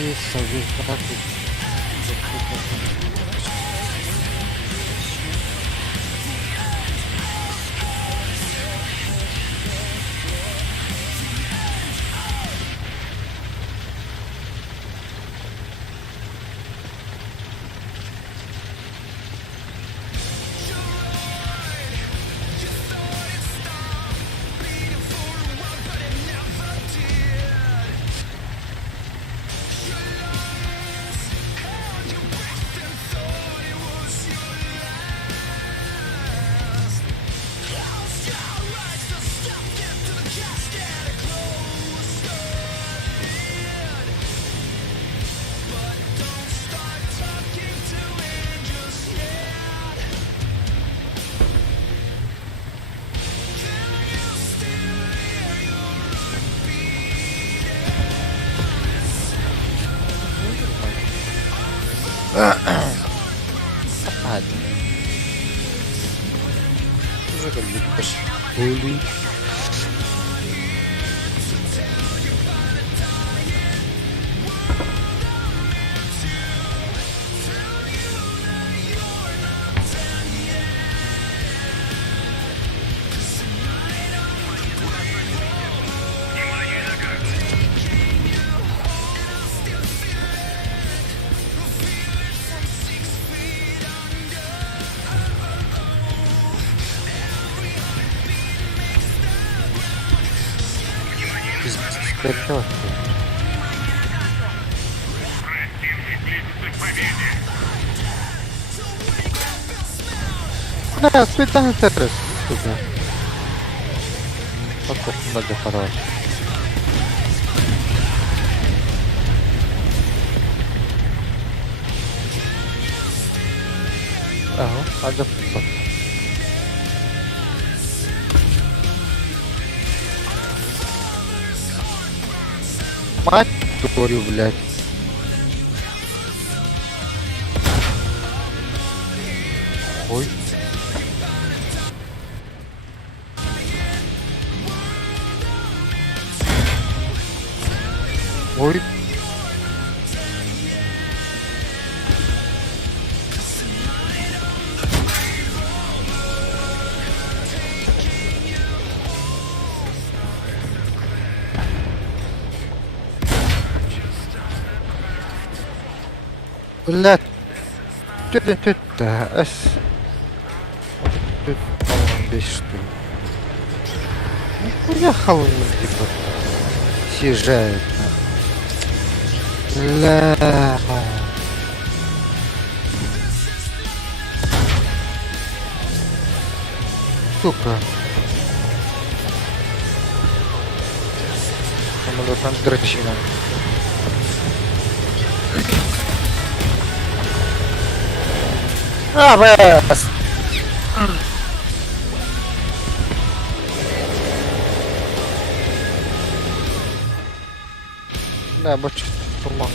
I sobie tak. Ладно. Уже как бы пошли. Противник близится к победе. Да, специально террорist. Вот много хорош. Ага, надо писать. Мать твою, блядь. Ой. Ой. Блядь. Что-то ас. Тут без что. Уехал типа. Съезжает. Бля. Сука. Там дрочина. А, блядь! Да, больше туманно.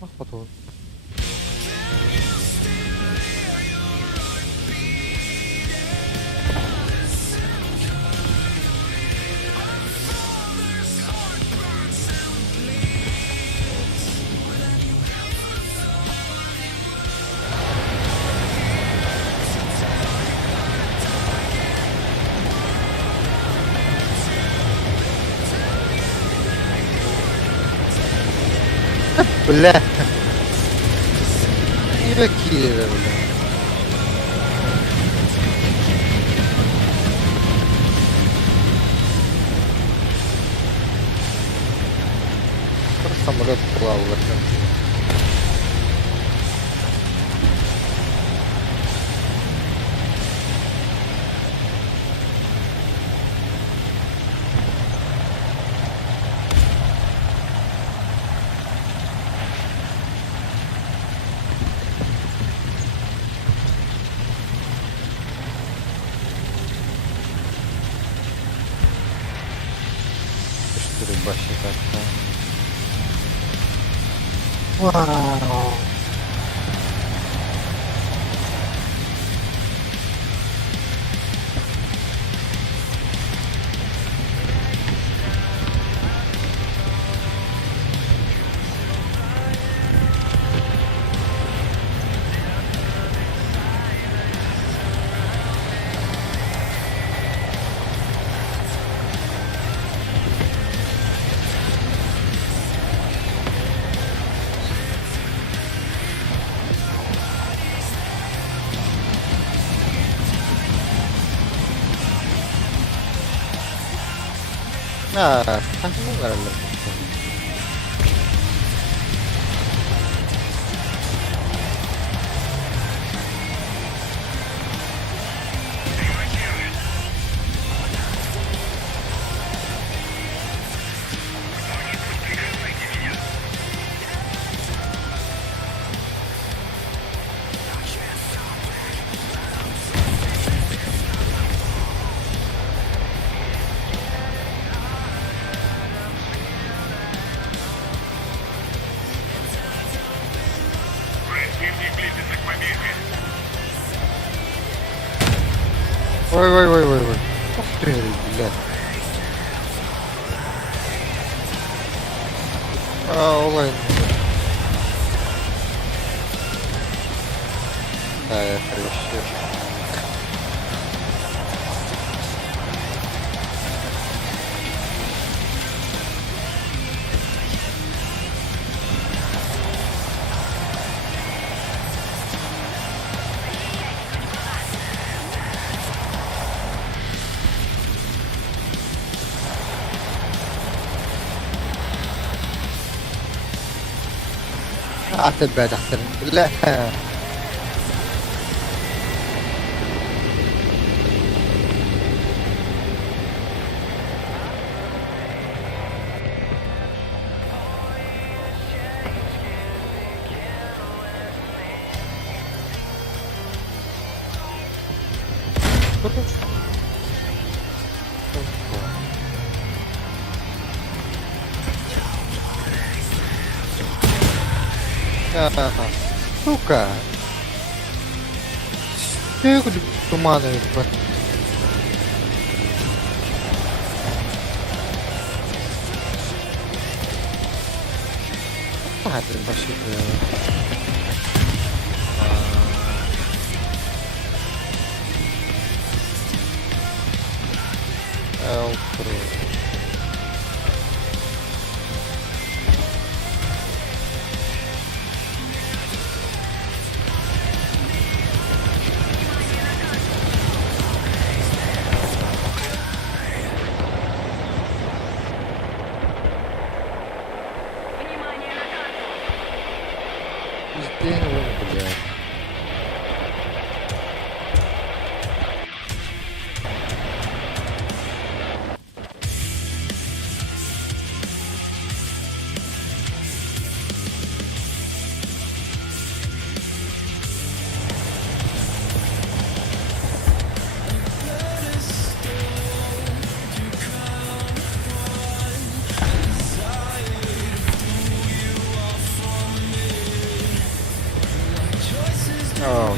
Ах, потом. Бля. Или киллеры, бля. Просто самолет плавал в этом. Рыбачий как-то. Вау. Tangan nggak ada. Woi. Gila. Allah. Saya terus. بعد احسن لا suka aku di rumah itu apa ada masih блядь.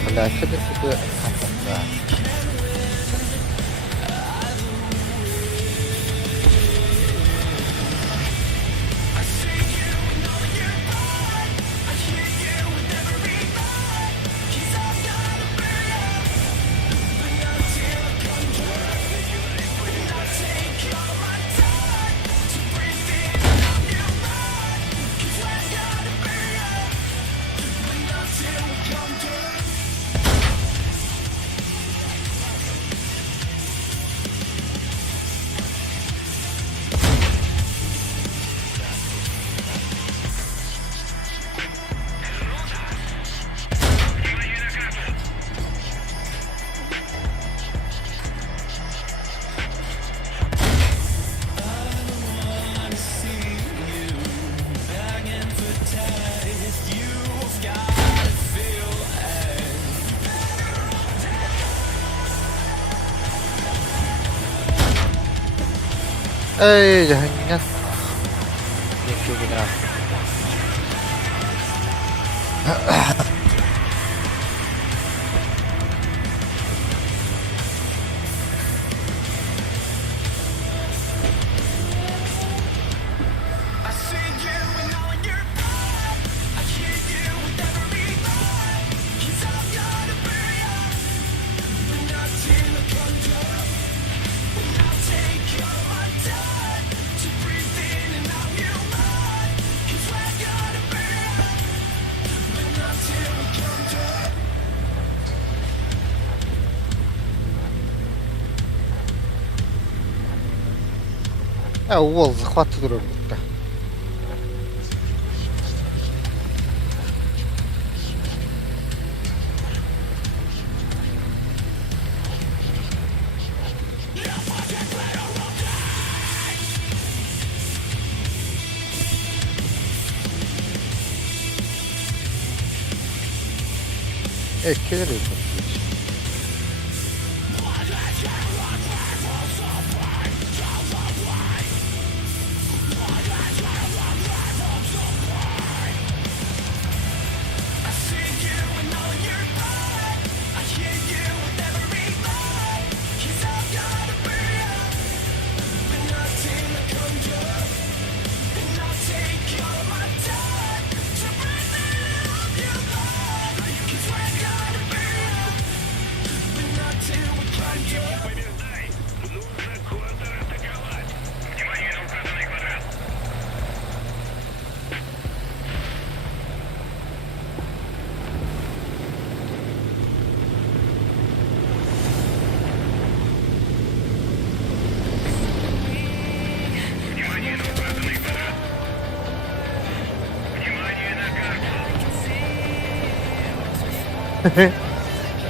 Блядь, что ты такое? Да. Jangan itu benar. Увол захват дөрөвтэй. Ekkeler yapıyor.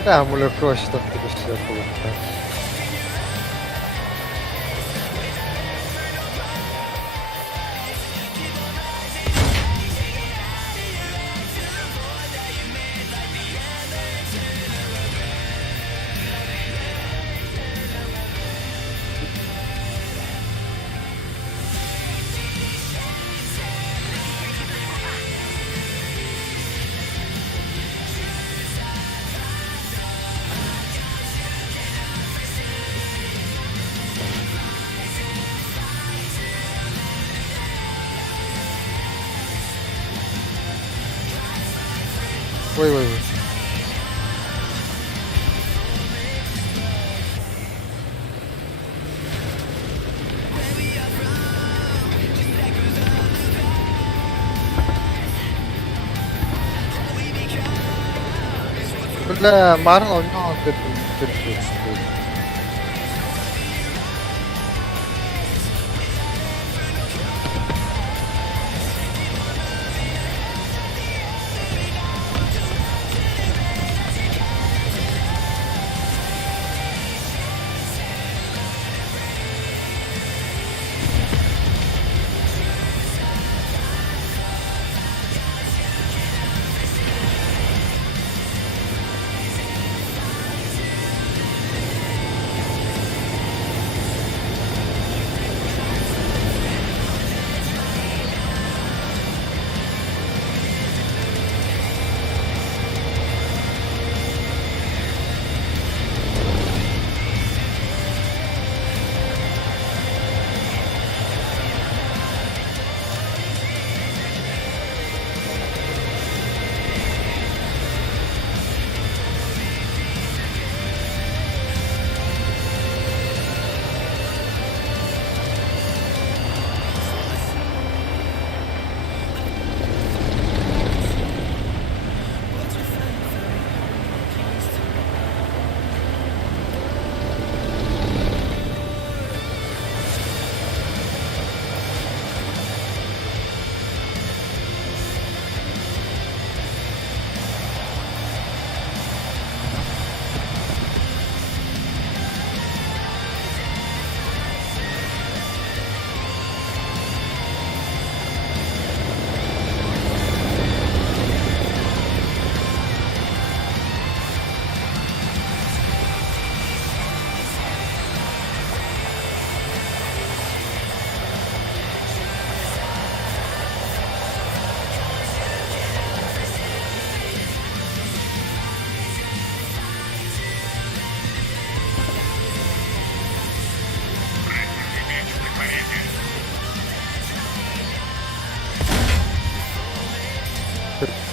Да, муля проще там все было. Ой. Бля, Марн oyunu anlatıyor.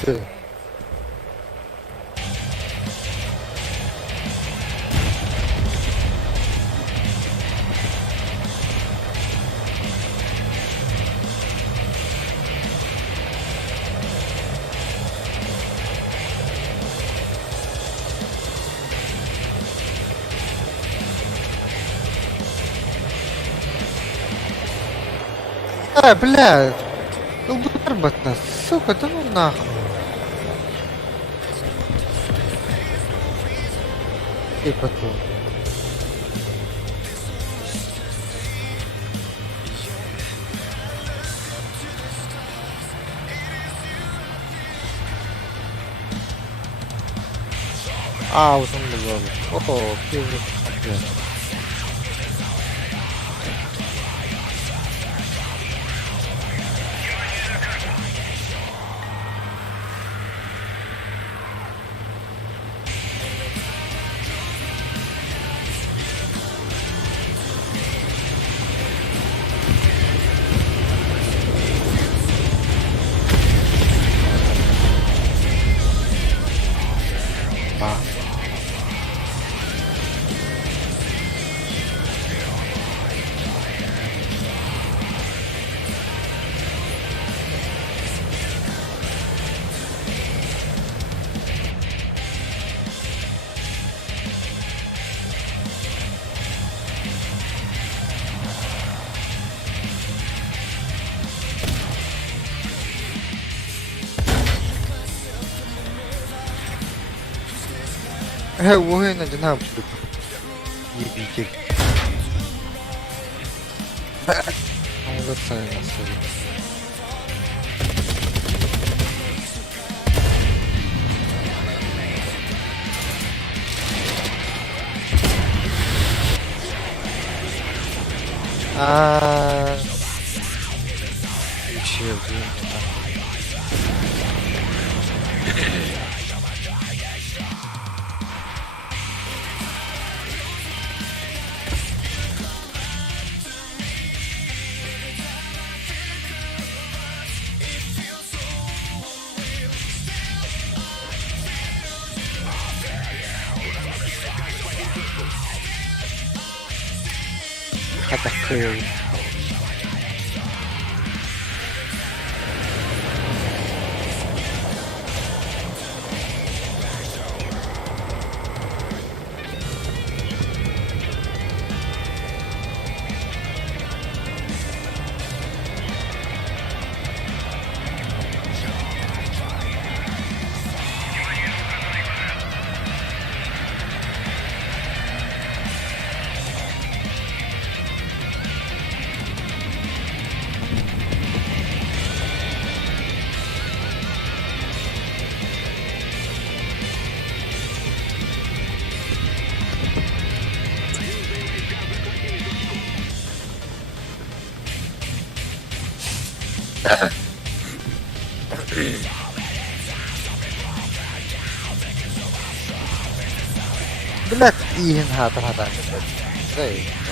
Kötü. Ой, бля. Ну, барботно, сука, да ну нахуй. И потом. А, uzun da olur. Oo, kıvrık. Evet. Ah. He, 오해는 나 부르고. 이게 한국 사람이었어요. 아, 유치하지. 아타크. Black ihin hatan-hatan gitu. Saya.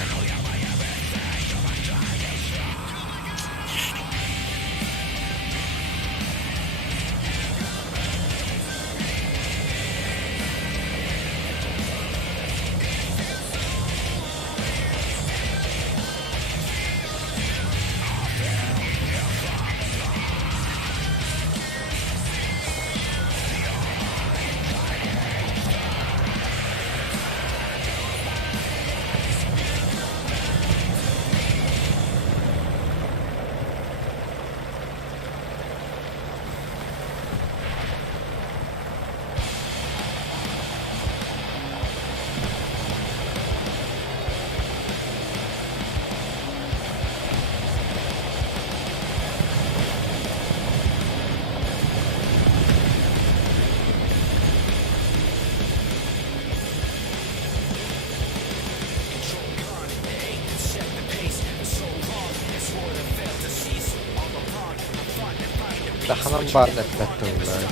하나만 냈다 올라요.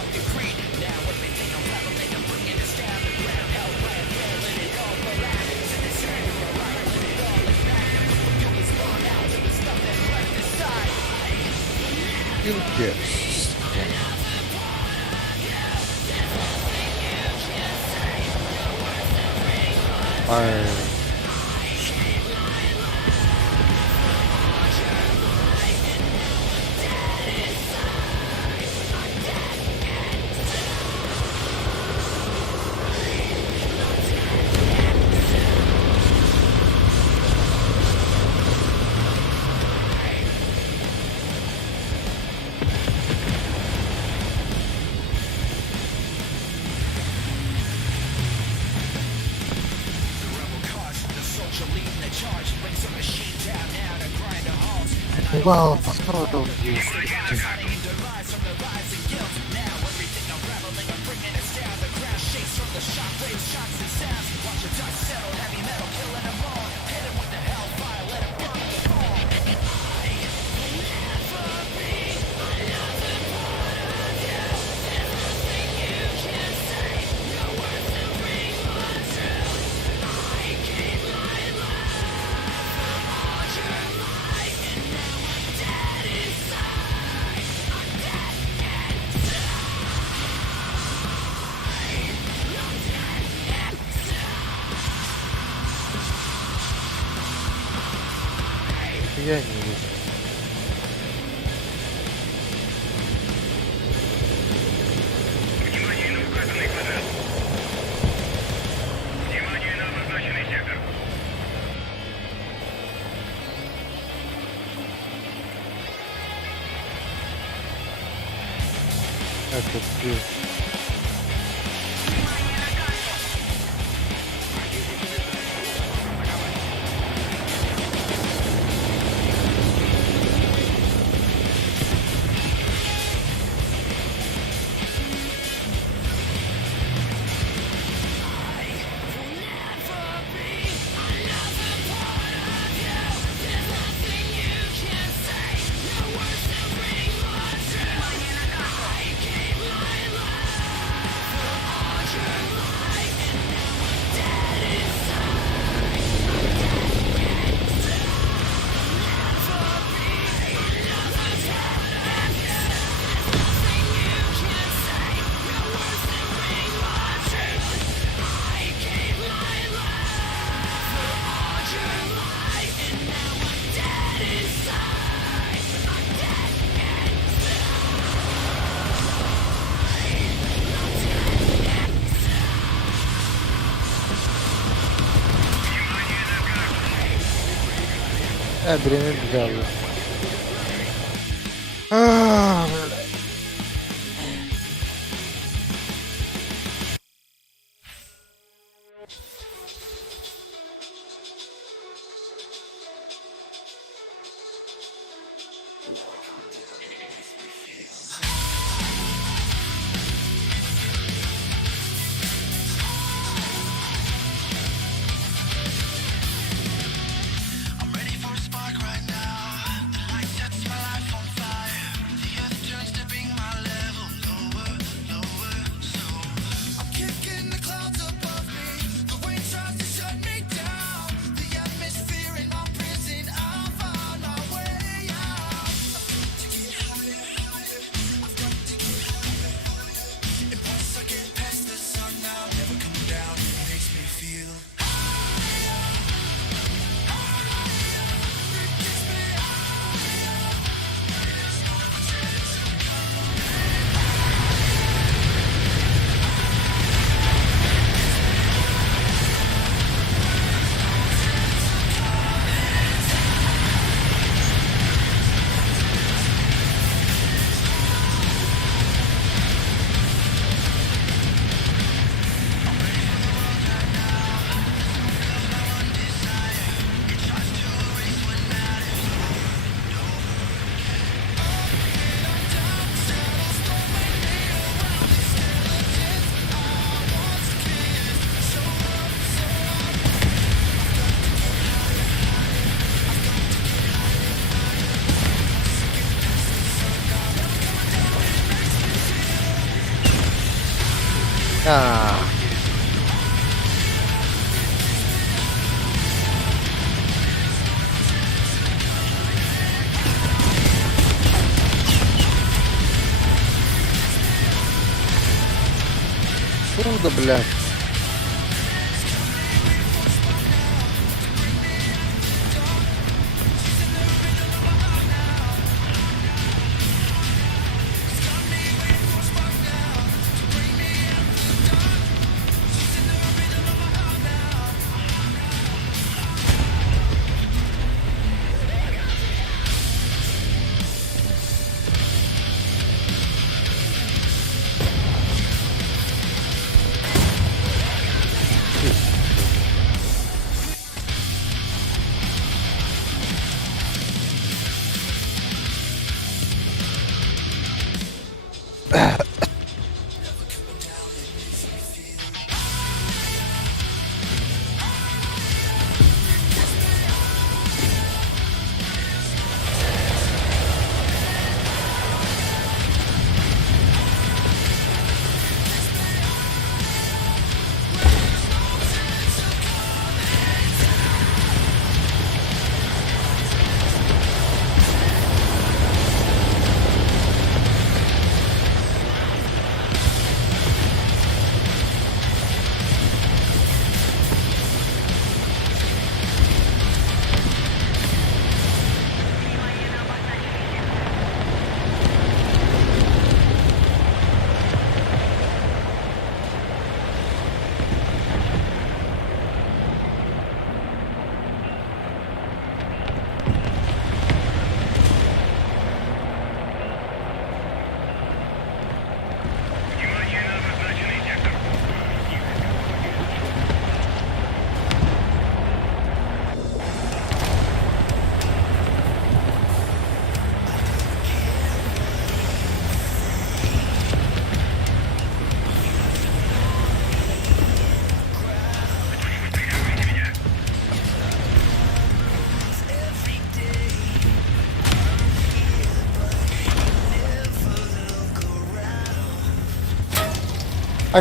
이렇게. 아유. 뭐가 부끄러워졌는지. 특이한 일이죠. Внимание на указанный квадрат. Внимание на обозначенный сектор. Это плюс. Birinin güzelliği. 야. Круто, блядь.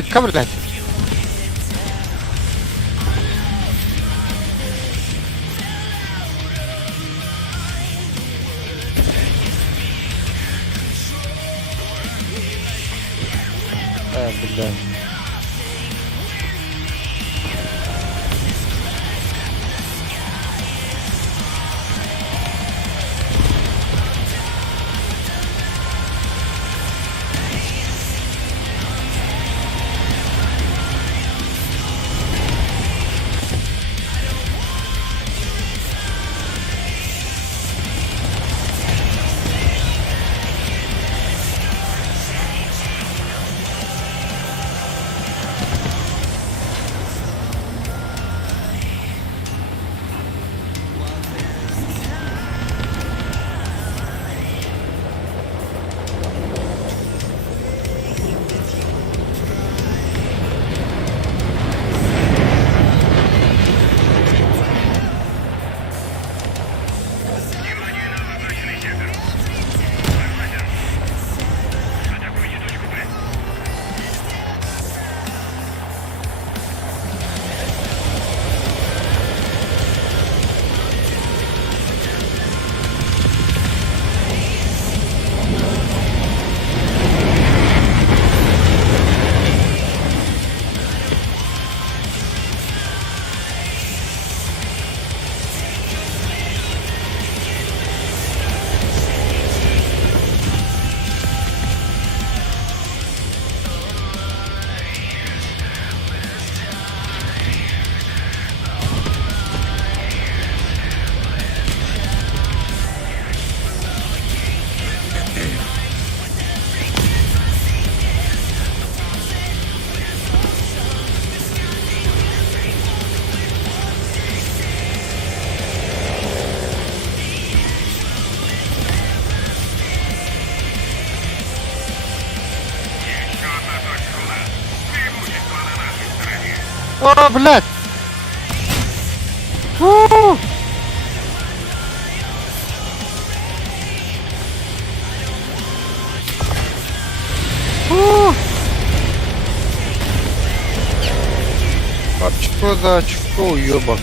kabul et. Billah. Внимание на обозначенный сектор. Согласен. Атакуйте точку Б. Еще одна точка у нас. Преимущество на нашей стороне. О, блядь! У! У! Очко за очко, уёбок.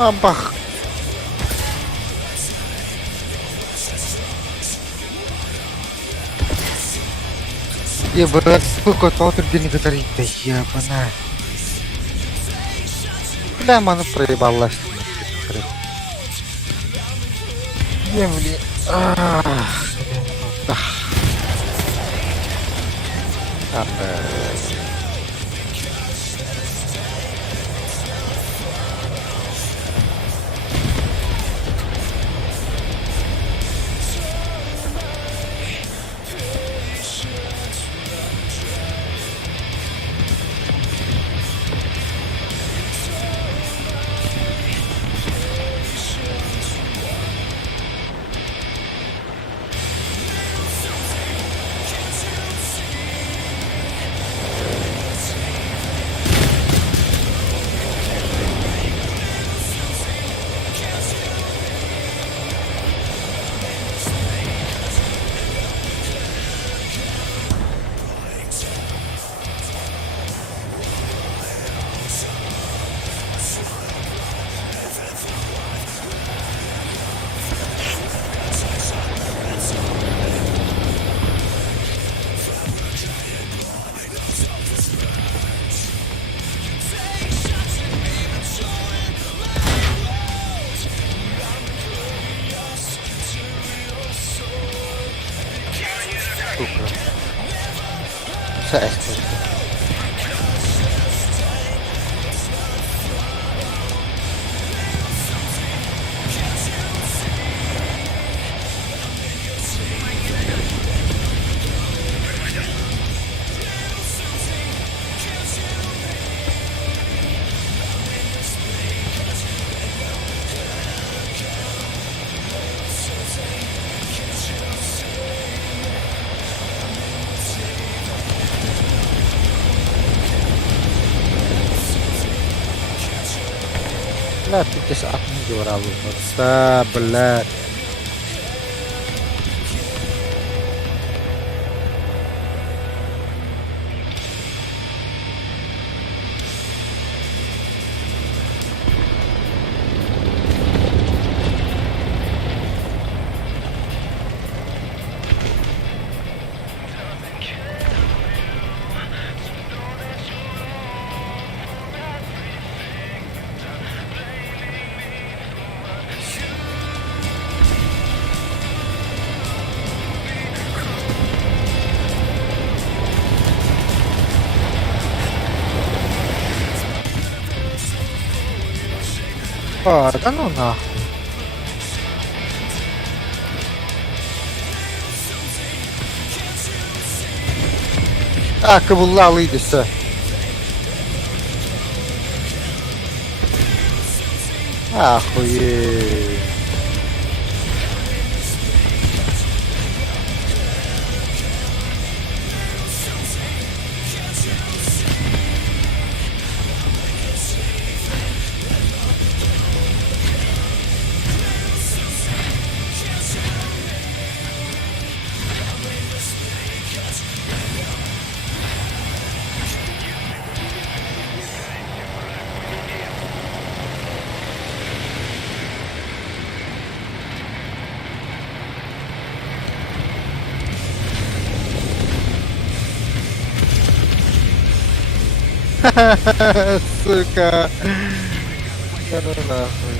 А, бах. Блядь, сколько толтер не говорит, да ебана. Бля, ману проебалась. Блин. Ах. Cześć. لا في 9 ورا بالله. Guarda, non ha. Ayakkabılıydı ise. Ah uy. Сука. Да ну нахуй.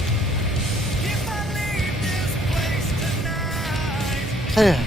Эх.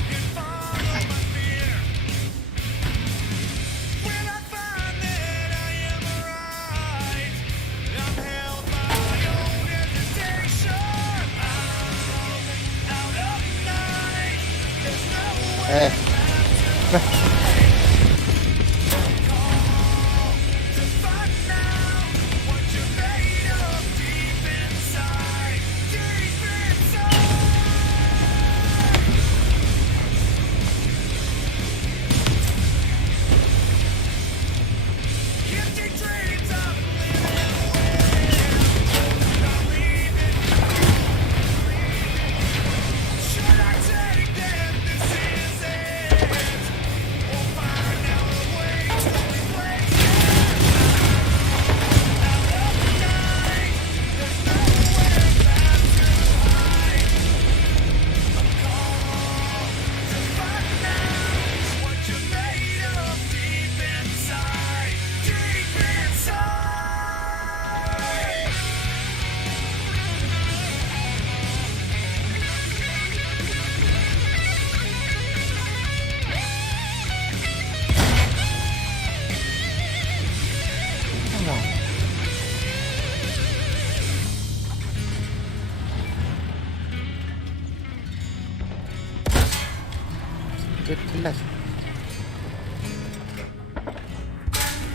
Jelas.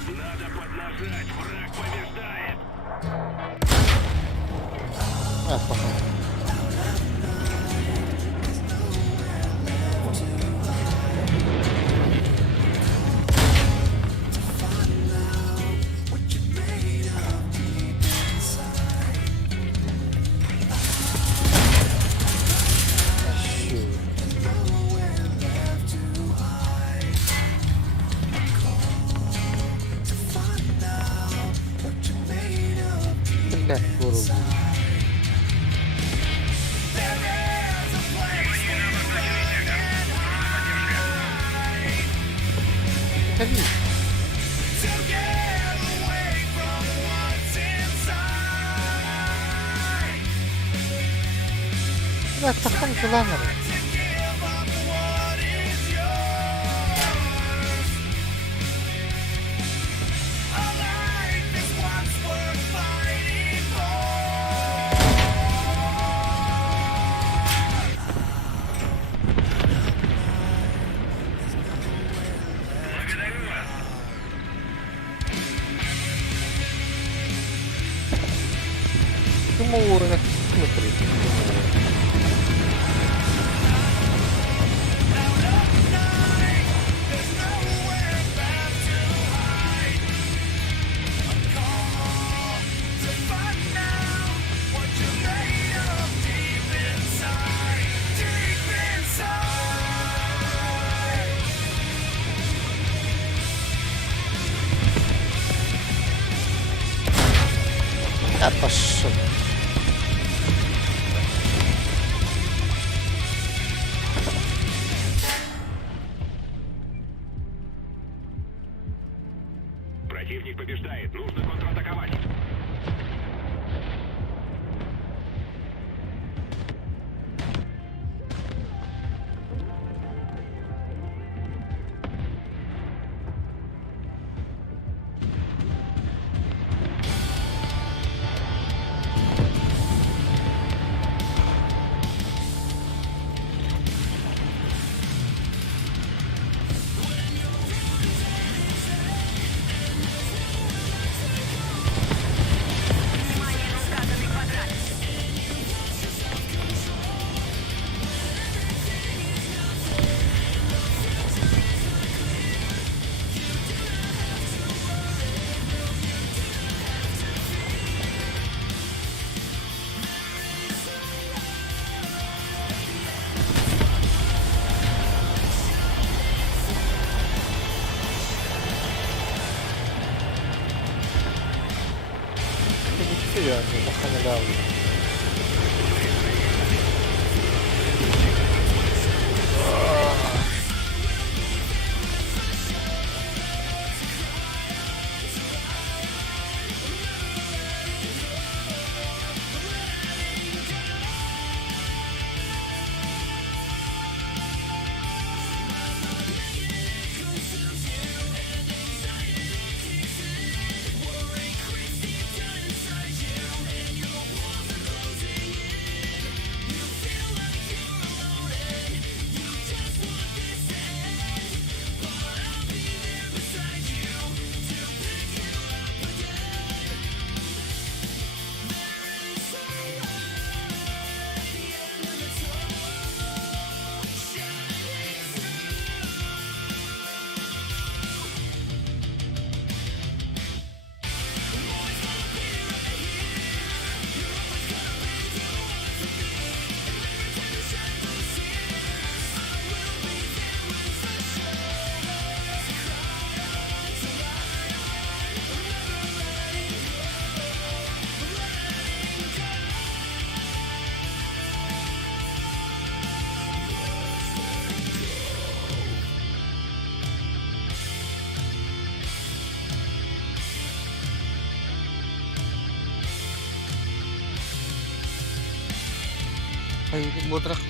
Надо поднажать, враг побеждает. Ah, paham. Lihat burung. Tadi. Udah tekan selangan. А пошел. Противник побеждает, нужно контратаковать. Ты не поханялявый. Ay, botrach.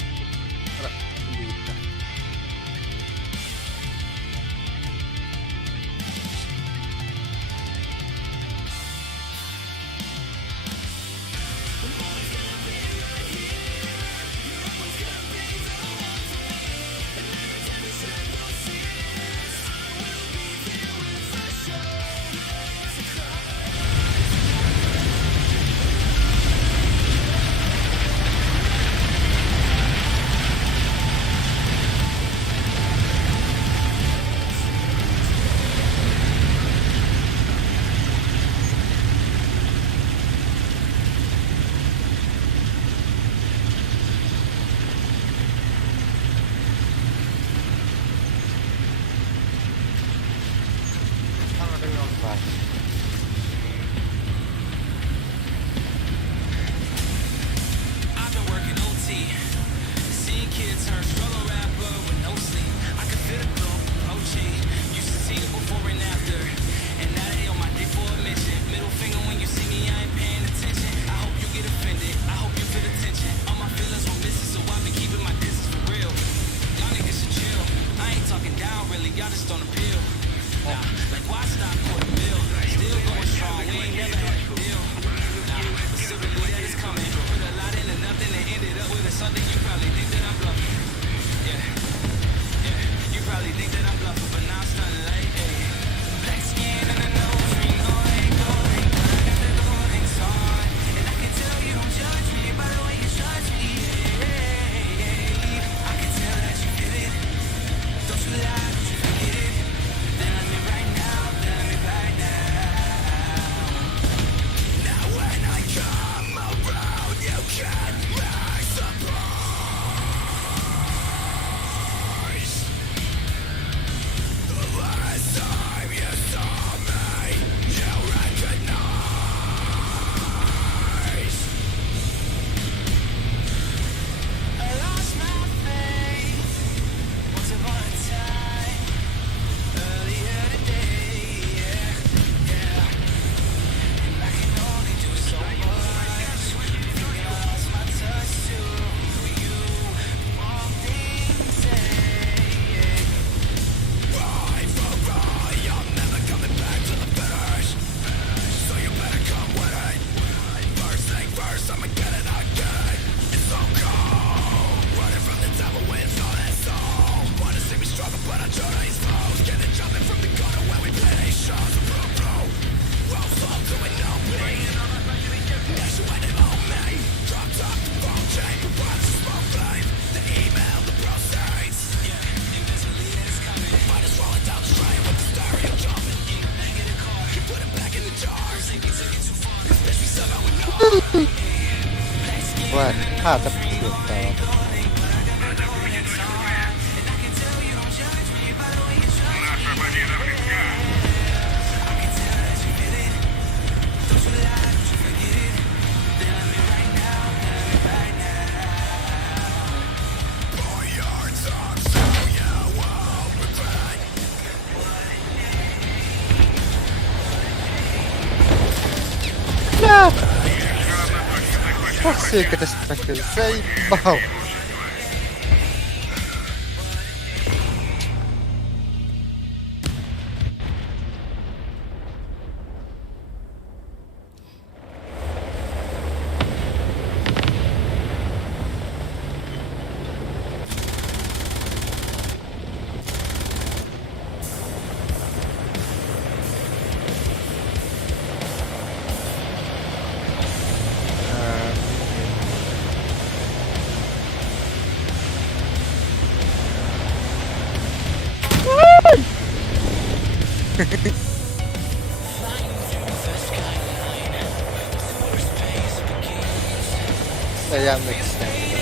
잡히겠다. Наша победа близка. 야! Еще одна точка захвачена. Вообще катастрофа. Заебал. Dayanmak istemiyorum.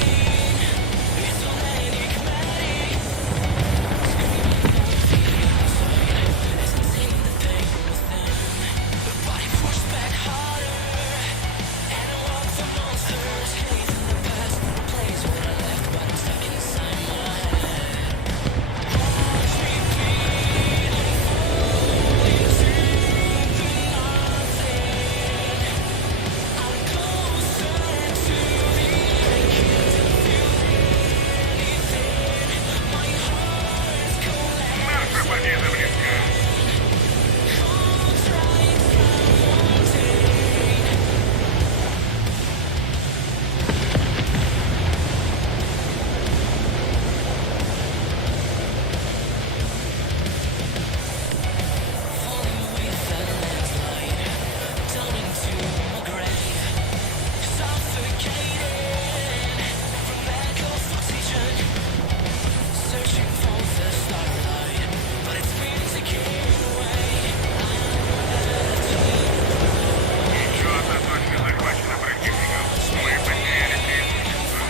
Наша победа близка. Еще одна точка захвачена противником. Мы потеряли преимущество.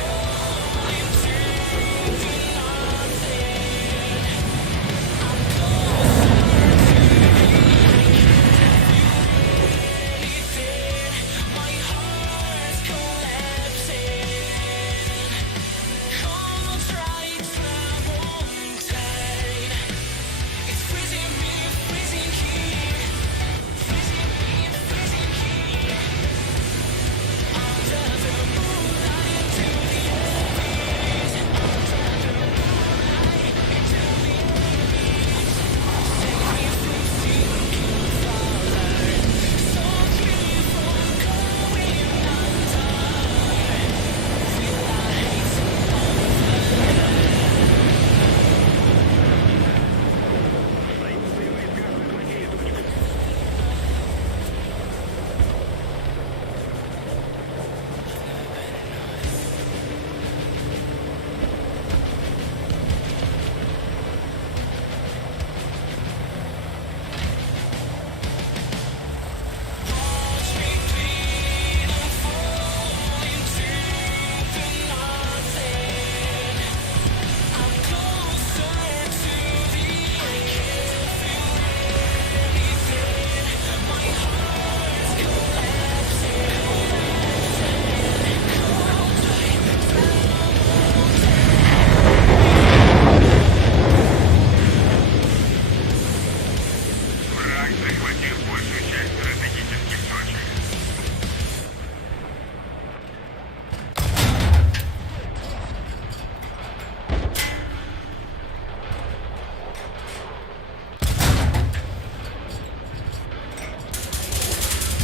Враг захватил большую часть стратегических точек.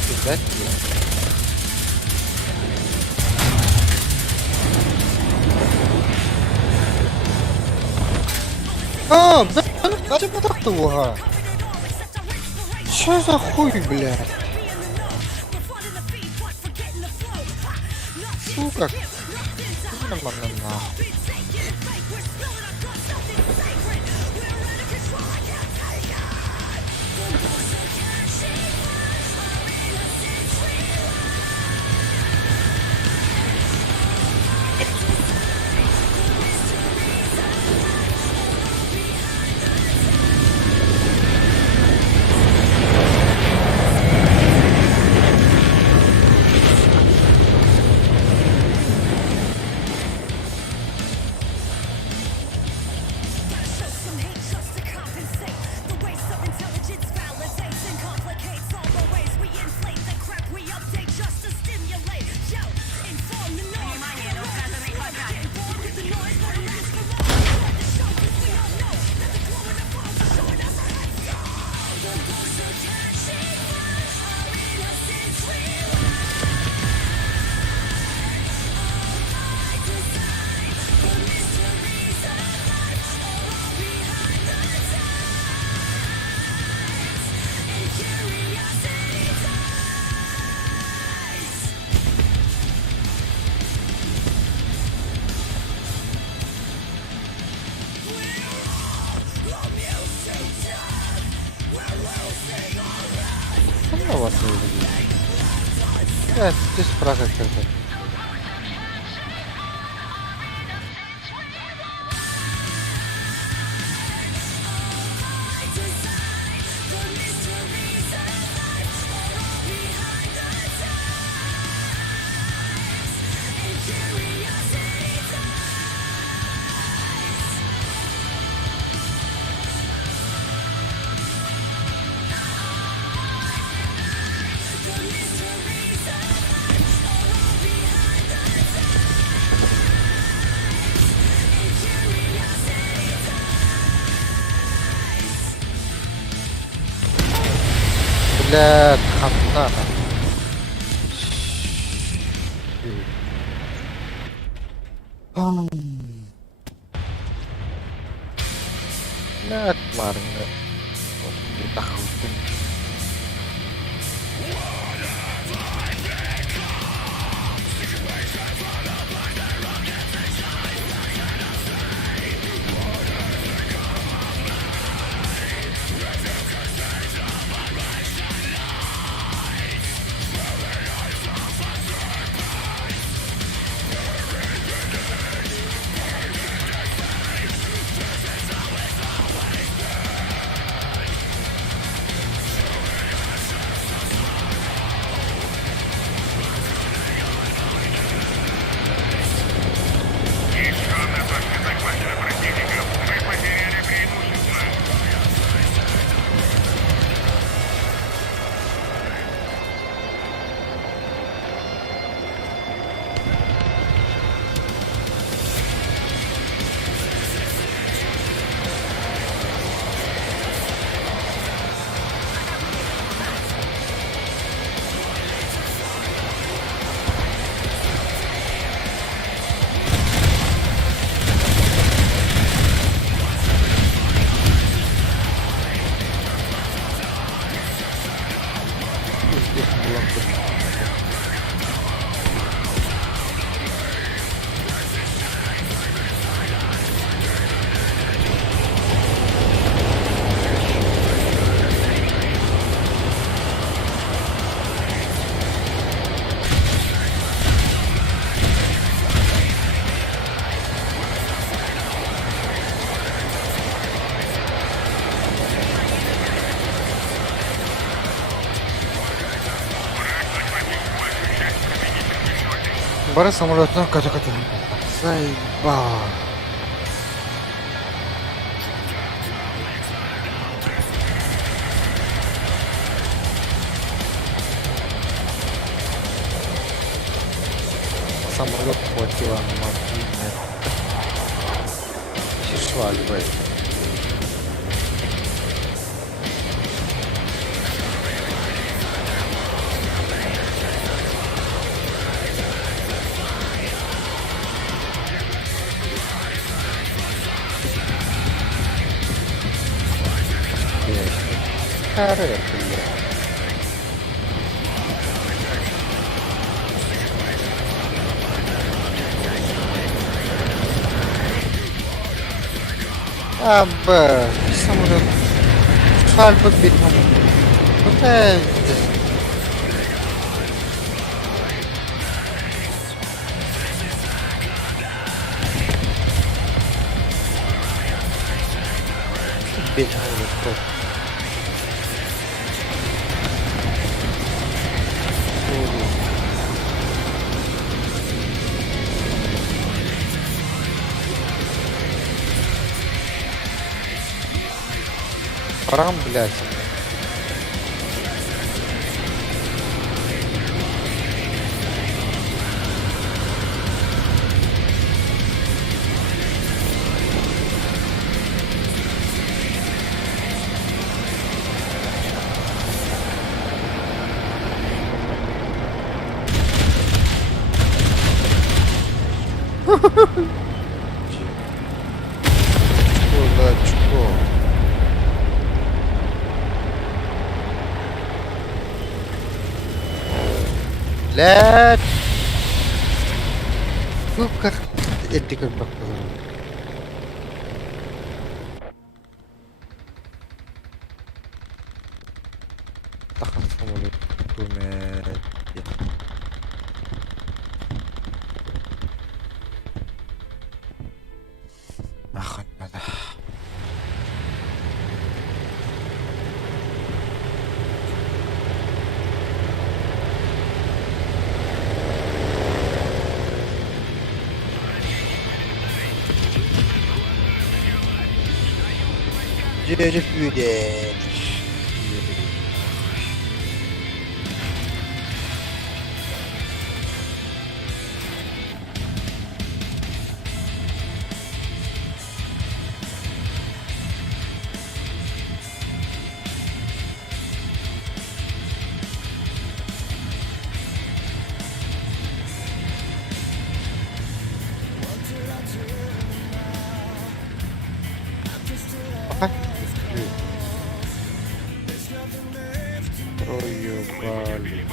Пиздать. А, да, надо вот так того. Что за хуй, блядь? Сука. Нормально, нахуй. böyle. Evet, düz bırakır kırdı. Bля, хана. Bля, kemarin nggak. Ditakutin. Неисправно пошли захвачено противников. Мы потеряли преимущество. Бары самолетно ката-ката. Заеба. Самолет хватило на мобильный. Шишваль, блядь. Карет, блядь. Абба, самолет. Шаль подбить надо. Вот это. Бежали просто. Парам, блядь. Кулачко. Блядь. Ну как это как бы. Так, mulut tumet ya. Makan mana? Jadi büyüdü. Проебали.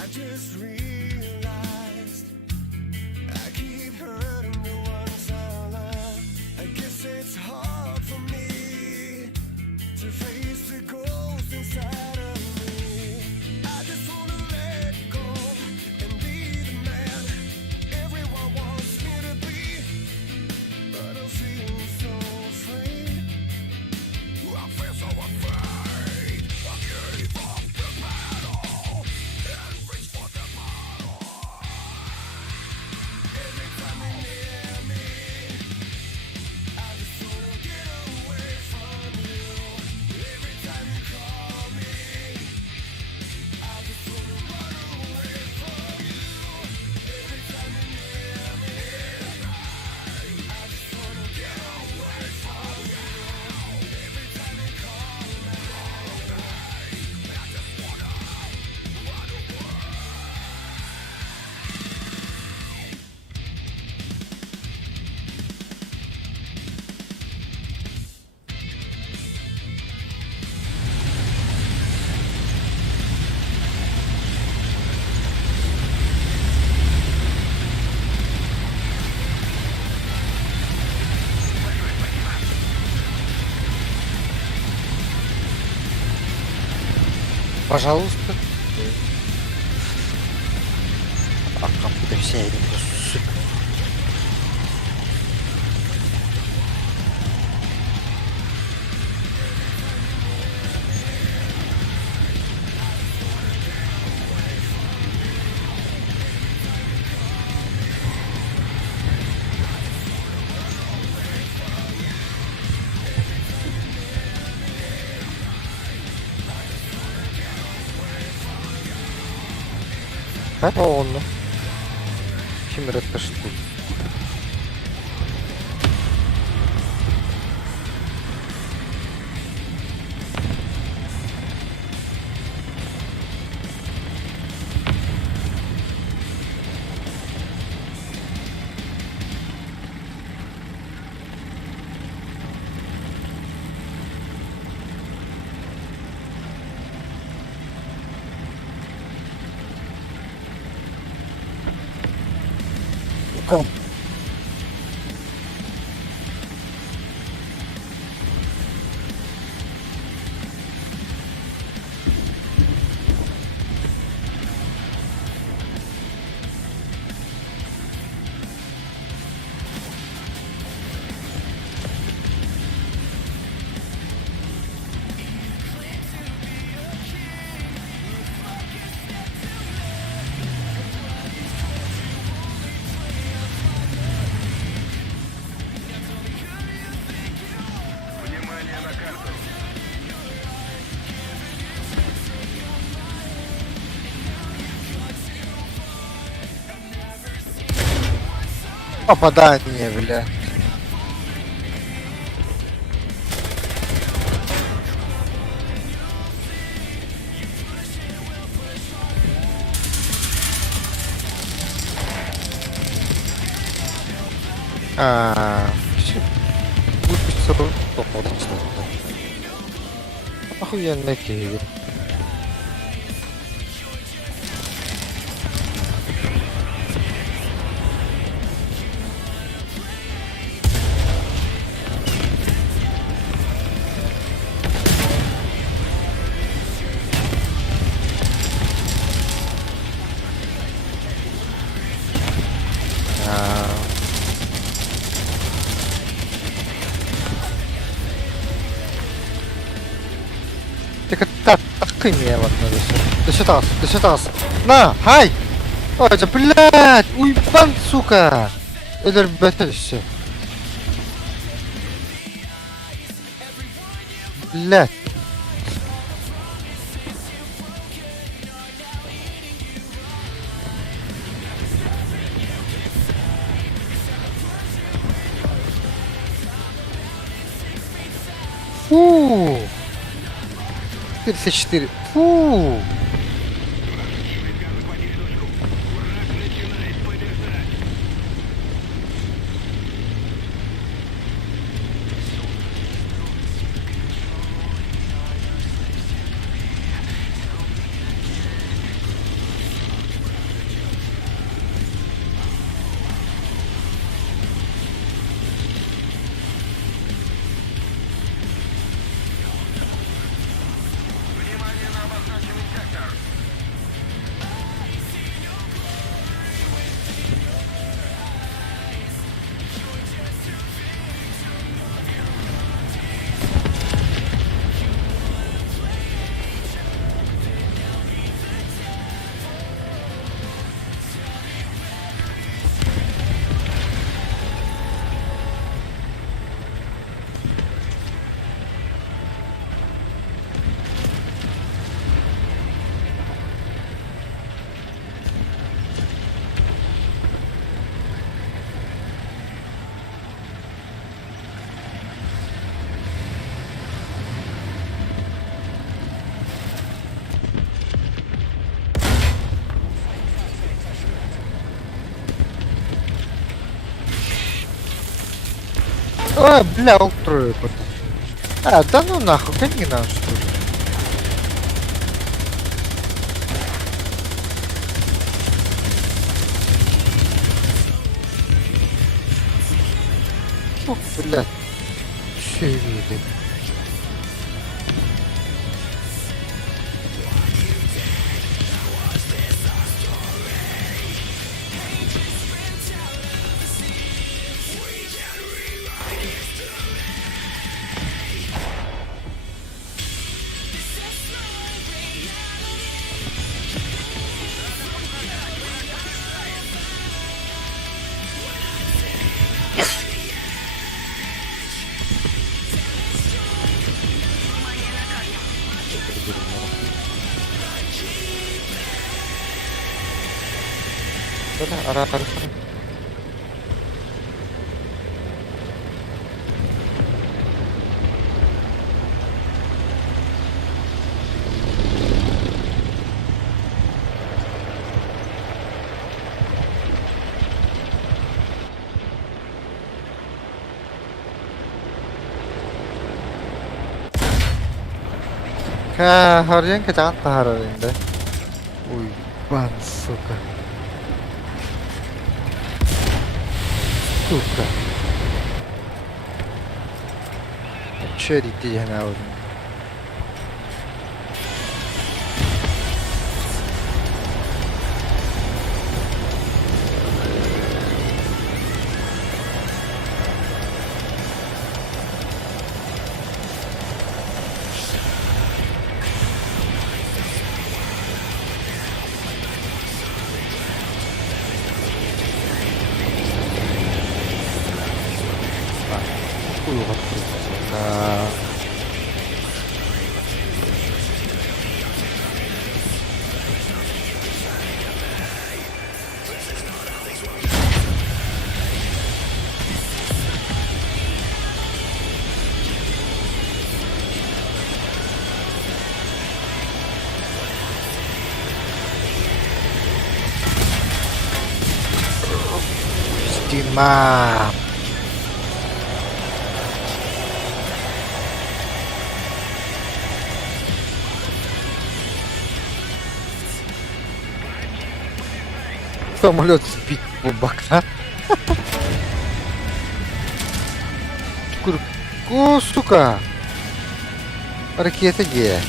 I just realized I keep hurting the ones I love. I guess it's hard for me to face the ghost inside of me. I just wanna let go and be the man everyone wants me to be, but I feel so afraid. I feel so afraid. I gave up the battle and reached for the bottle. Every time you're near me, I just wanna get away from you. Every time you call me, I just wanna run away from you. Every time you're near me, I just wanna get away from you. Every time you call me, I just wanna run away. Пожалуйста. Arkamda bir şey elimde süp. Ha onu. Kim растащил? Ком. Попадание, бля. Всё. Выпустил отлично. Охуенный кейв. Тільки так, таки мені вот надо все. До сюда. На, хай! Ой, да блядь! Уйбан, сука! Это, ребята, все. Блядь. Фу! 54. Фу! А, бля, укрою потом. Да ну нахуй, гони нам что ли. Ух, блядь. Все видно. Да, ара. Harusnya jangan taruh ini. Wih, ban suka. Сука. Че лететь на уровне? Хуй его открыть. Диман. Самолет сбит в окна. Курку, сука. Ракета где?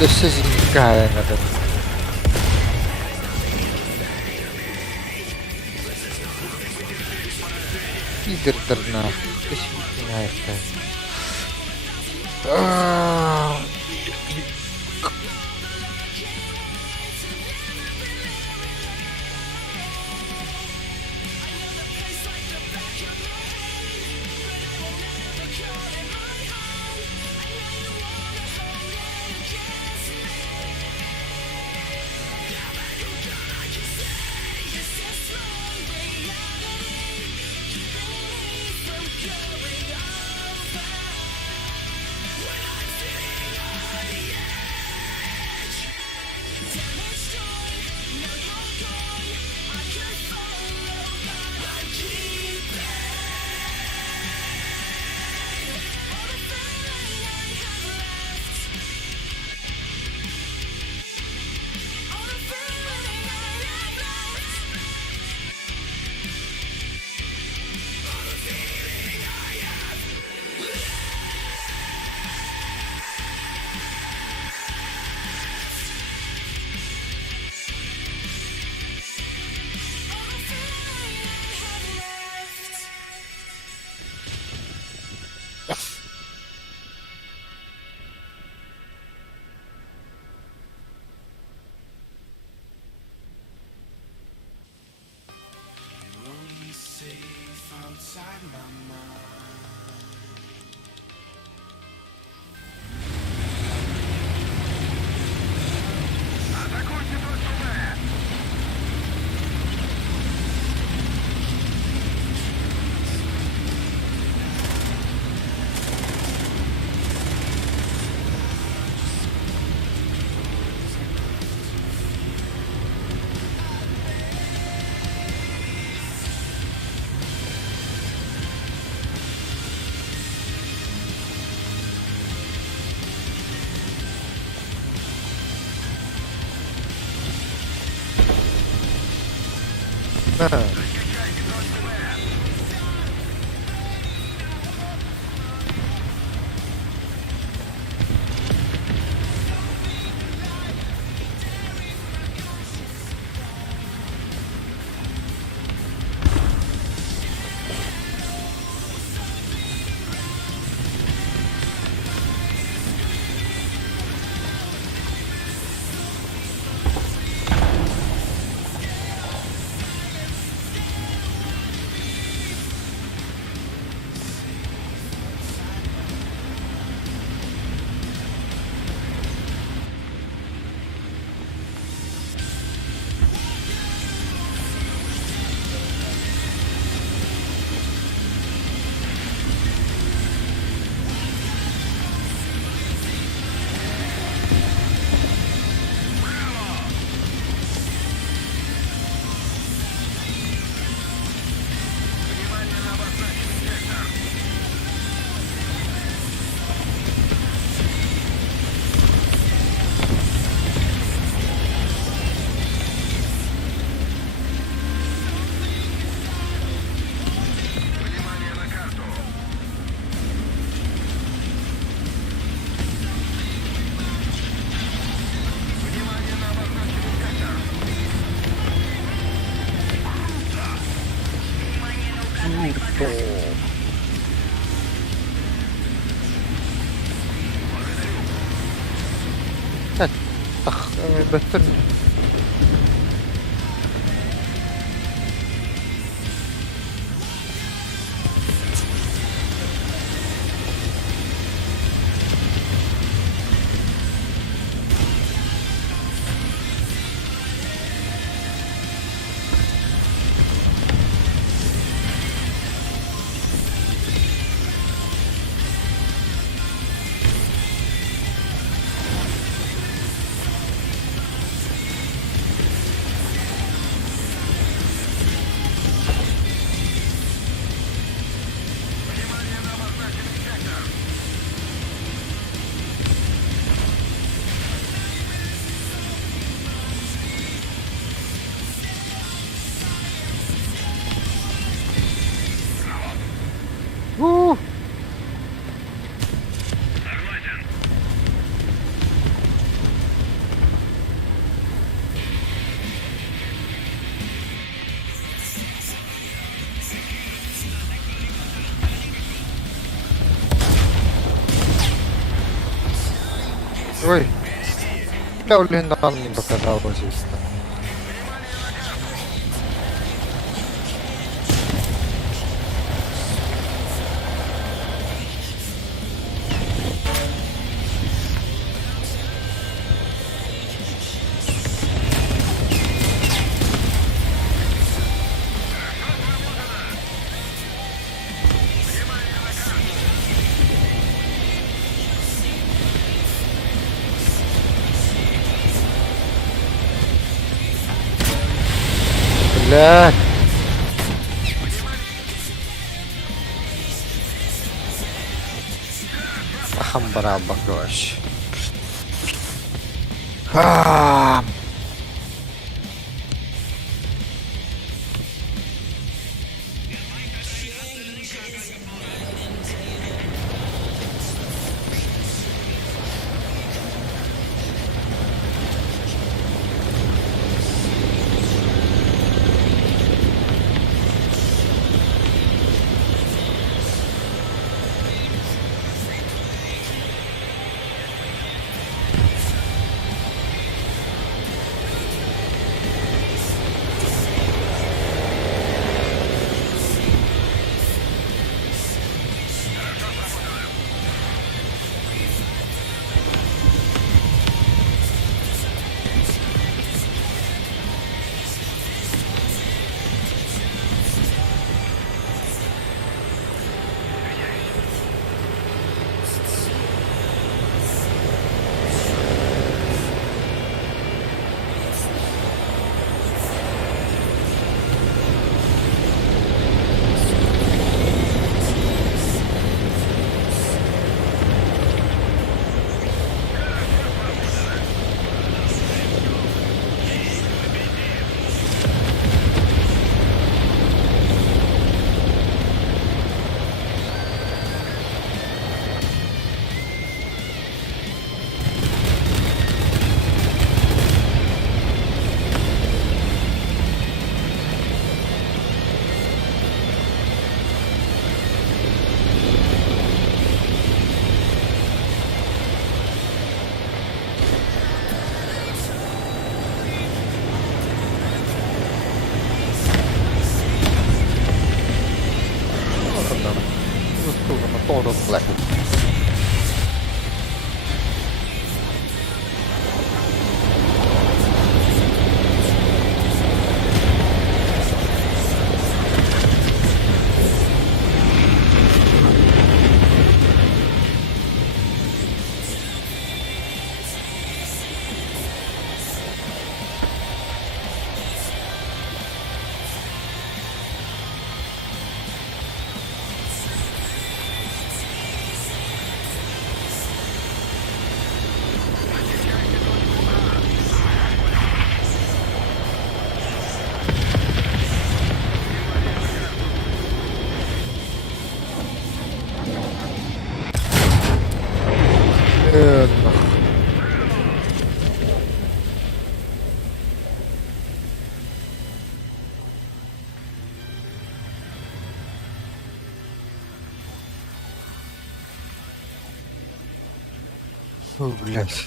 Да все зеленькая надо. Пидор нахуй. Ты знаешь, better. Бля, Улинан не показал здесь. Блядь. Ахам бараба, короче. Ам. Total black. Нахуй. Фу, блядь.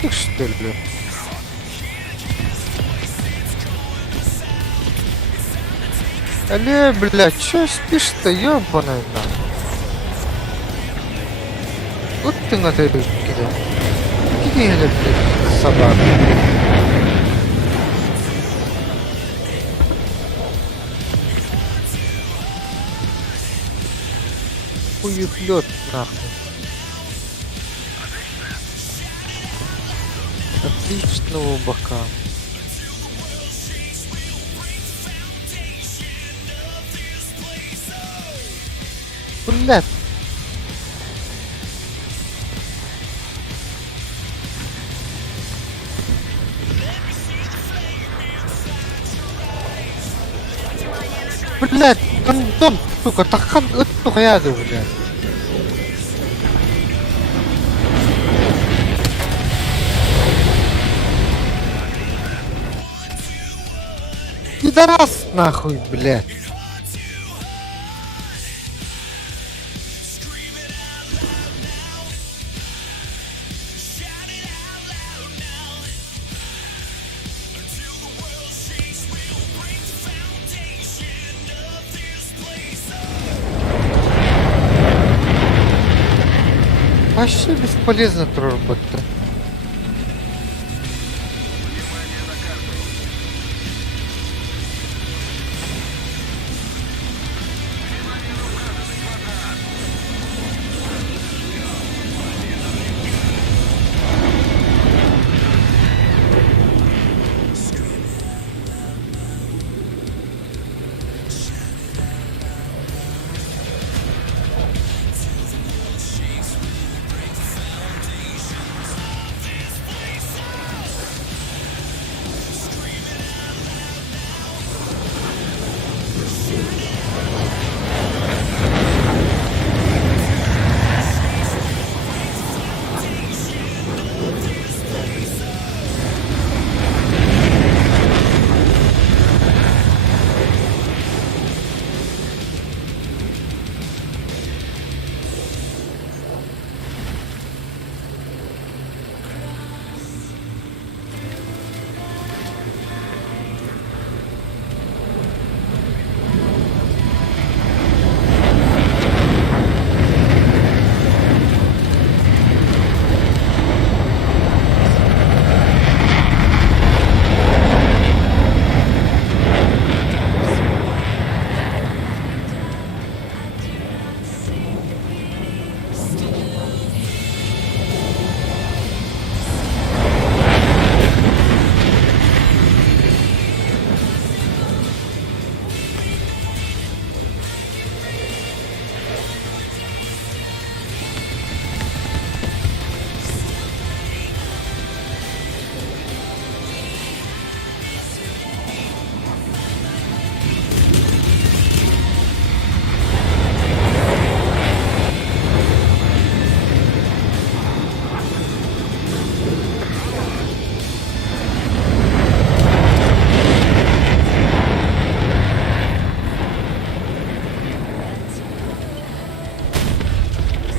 Ты что ли? Але, блядь, чё спишь-то, ёбаный нахуй? Вот ты на ты кидал. Иди, блядь, собака. Хуеплёт нахуй. Отличного бока. Блядь. Блядь, гандон, сука, тахан ытту каяды, блядь. Пидорас, нахуй, блядь. Вообще бесполезно работа.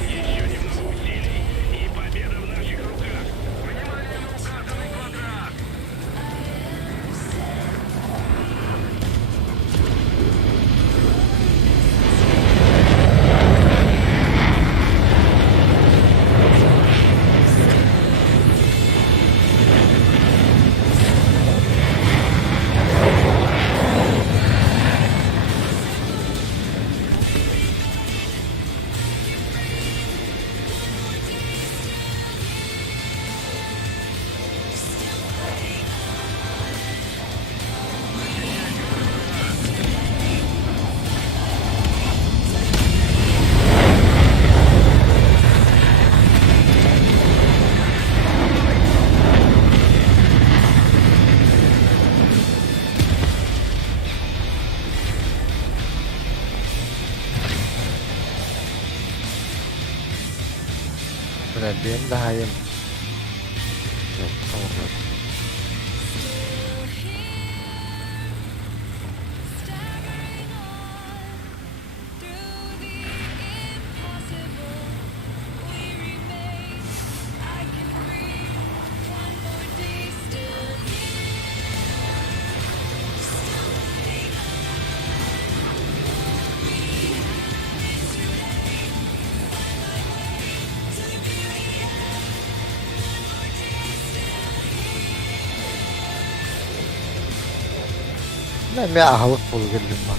Еще немного усилий, и победа в наших руках. Внимание на указанный квадрат. Блядь, benim de hayım. Yok, tamam, yok. Ben ahılık bul girdim bak.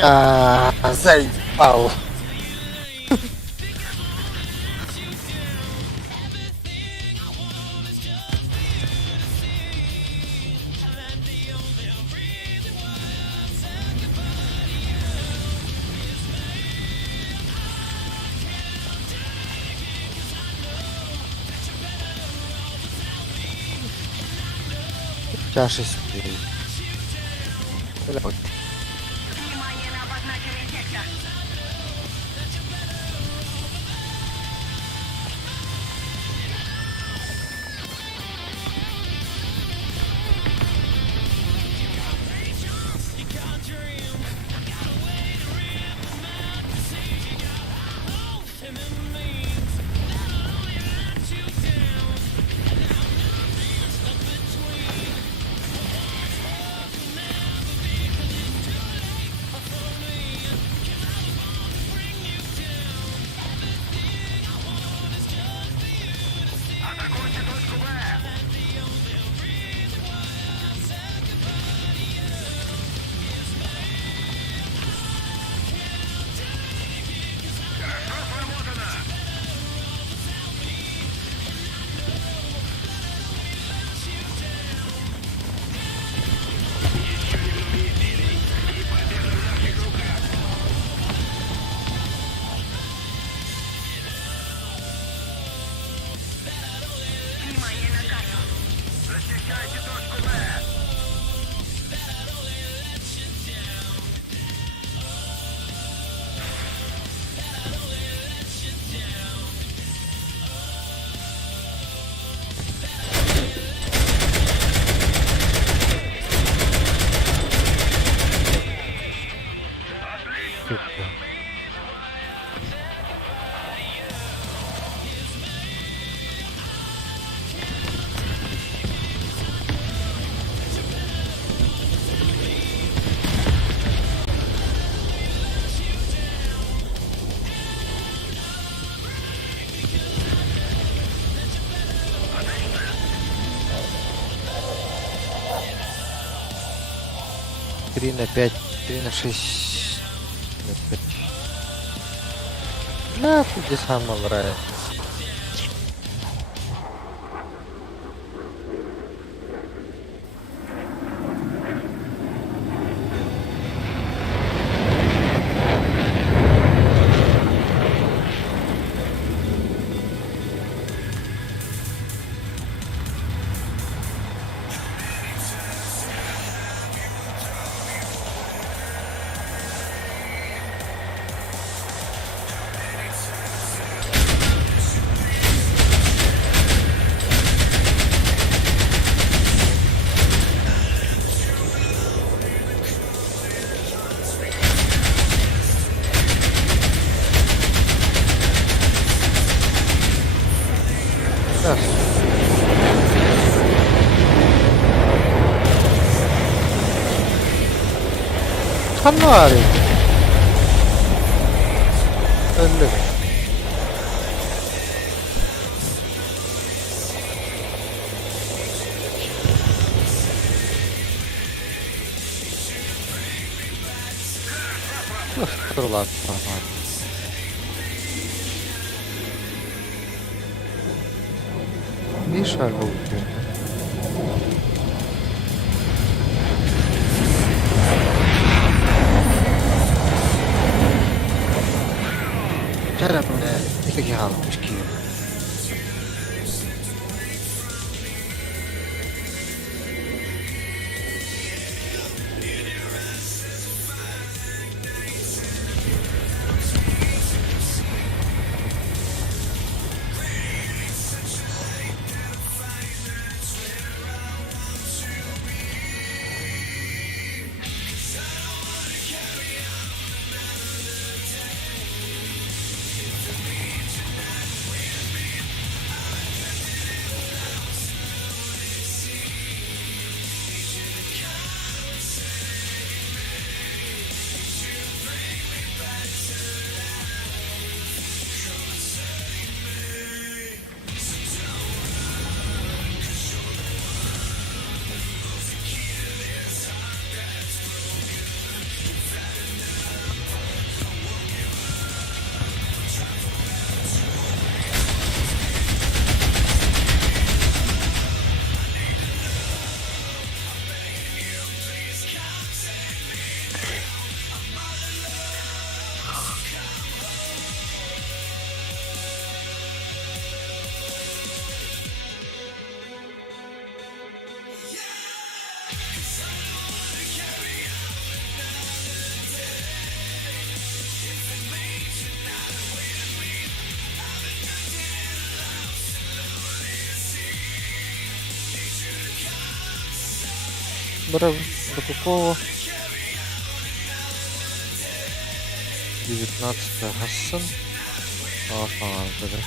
Заебал. Тяжесть. Внимание на обозначенный сектор. Атакуйте точку Б. Хорошо сработано. Внимание на карту. Защищайте точку Б. Три на 5, 3 на 6. На 5. Нафиг, где самое нравится. Сейчас. Фонарик. Öldü. Dur lan. Tamam. Ne iş var bu ülkede? Tarafında iki kalmış ki. Браво, Бакукова. 19 Хасан. Ага, да.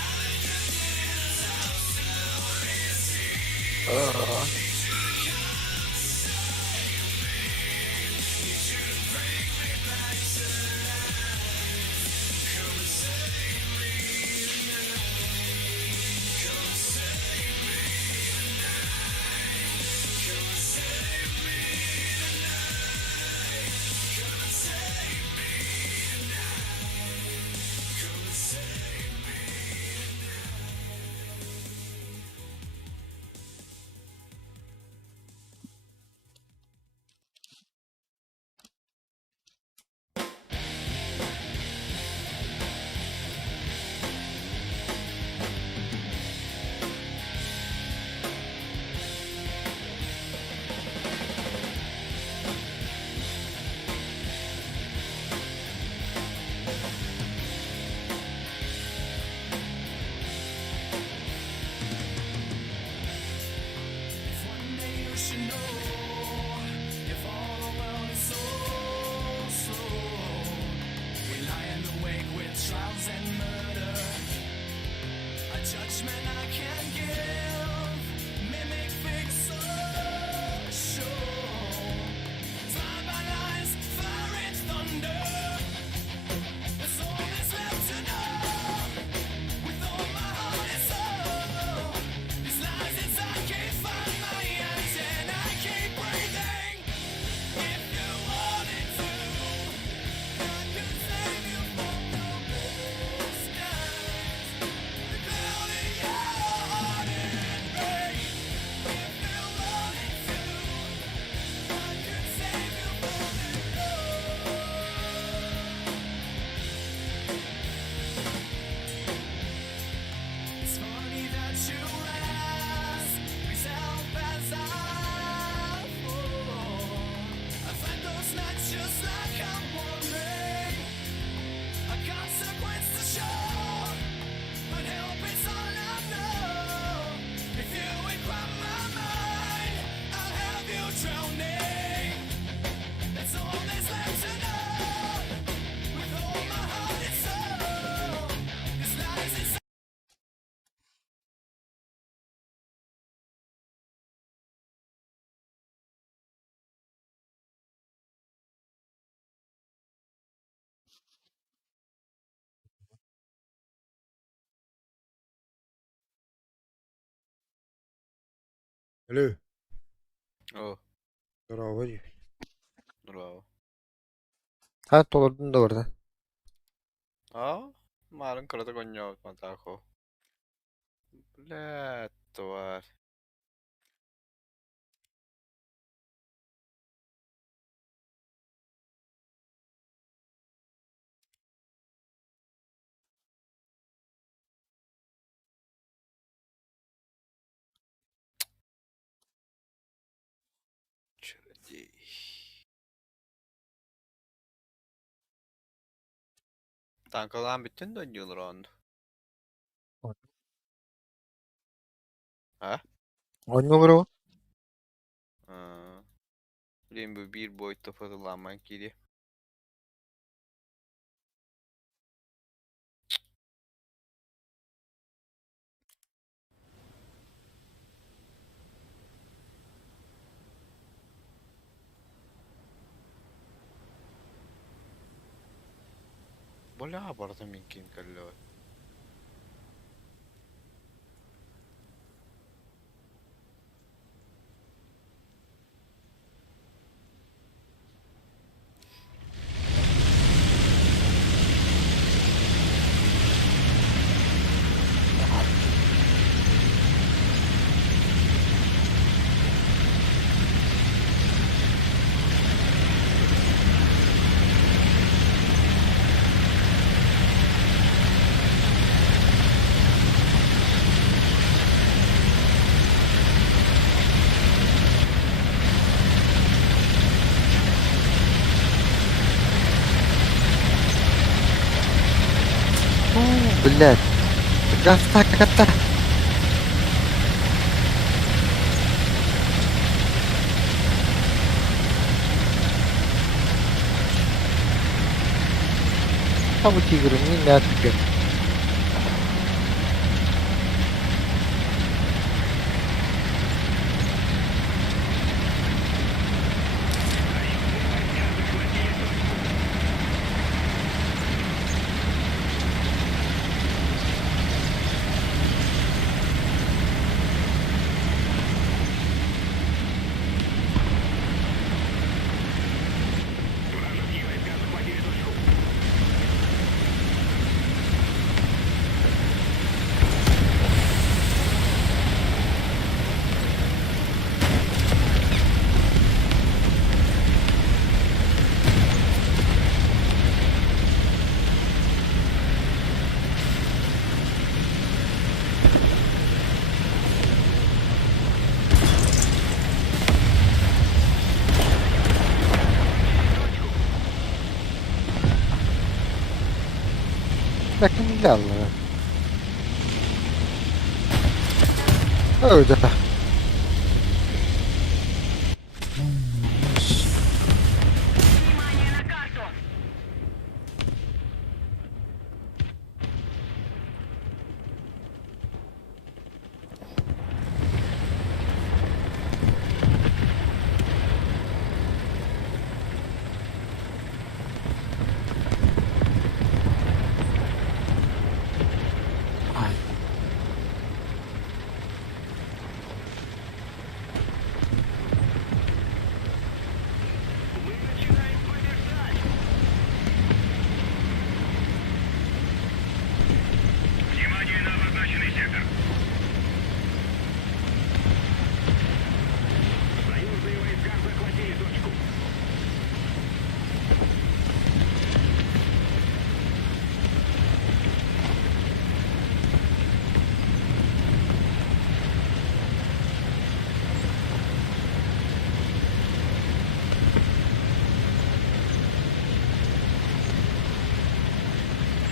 Judgment I can give, mimic fake so drive by lies, fire and thunder. That's all that's left to know. With all my heart and soul, these lies inside can't find my eyes and I keep breathing. If you wanted to, I could save you from the blue skies. Cloud in your heart and rain. If you wanted to, I could save you from it all. It's funny that you ask yourself as I fall. I find those nights just like I'm wondering a consequence to show, but help is all I know. If you ain't quite my mind, I'll have you drowning. That's all that's left to know. With all my heart and soul, this lies inside. Алло, О, здорово, Вадик. здорово. Ha, doğurdun da orada. Ja, Maren kollade coño matajo. Lätt var. Чародей. Tankadan bütün dönüyorlar onda. Ha? Oynuyor bro. Ha. Bileyim bu bir boyutta fırlanmak geliyor. Bola برضه يمكن كله. Блядь. Кота. Sabe tigre, не мятки. Вражеские войска захватили точку. Lakin yalla. Öyle. Внимание на карту! Мы начинаем побеждать! Внимание на обозначенный сектор! Союзные войска захватили точку.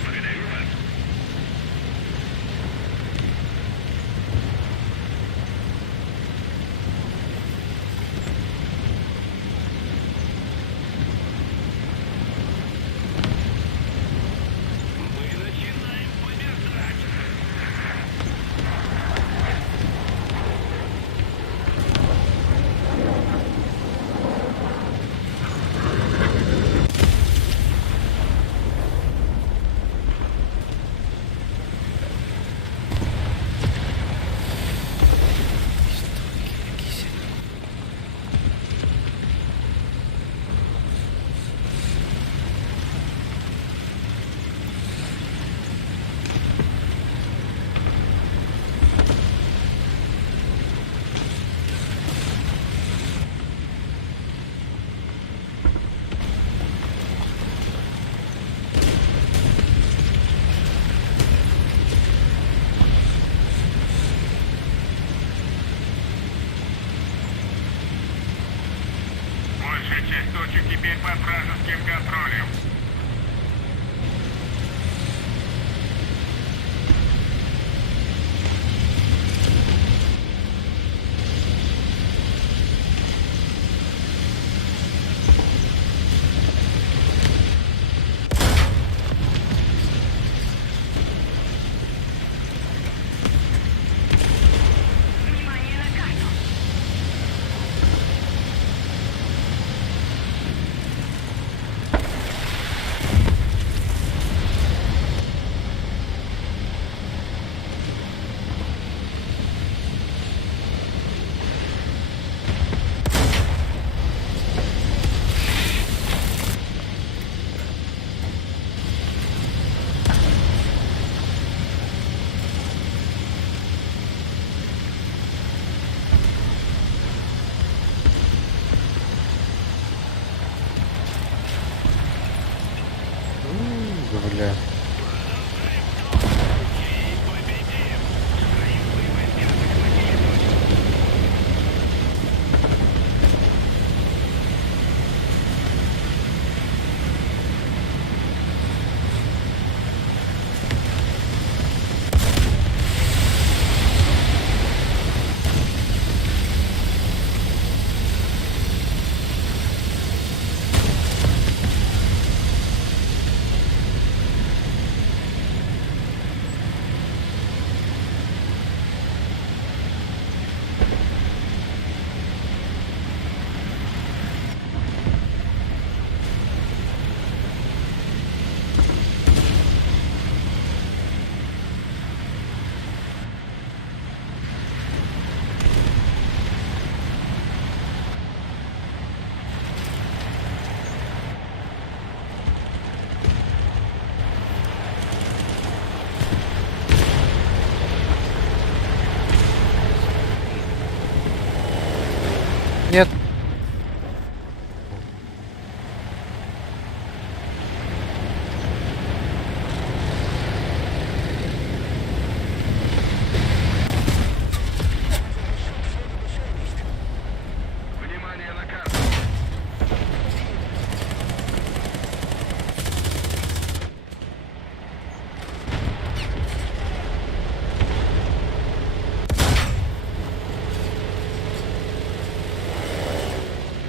Благодарю вас. Мы начинаем побеждать! Большая часть точек теперь под вражеским контролем. Внимание на карту!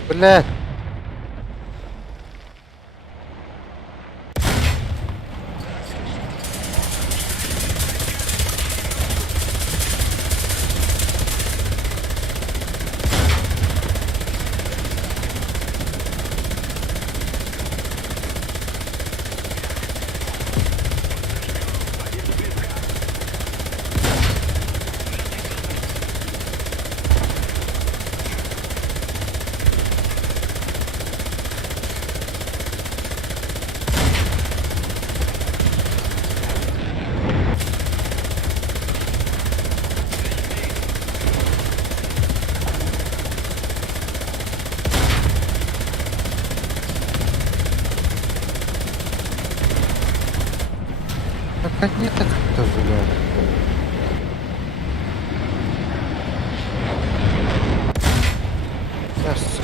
Блядь. Наконец-то, блядь. Кажется.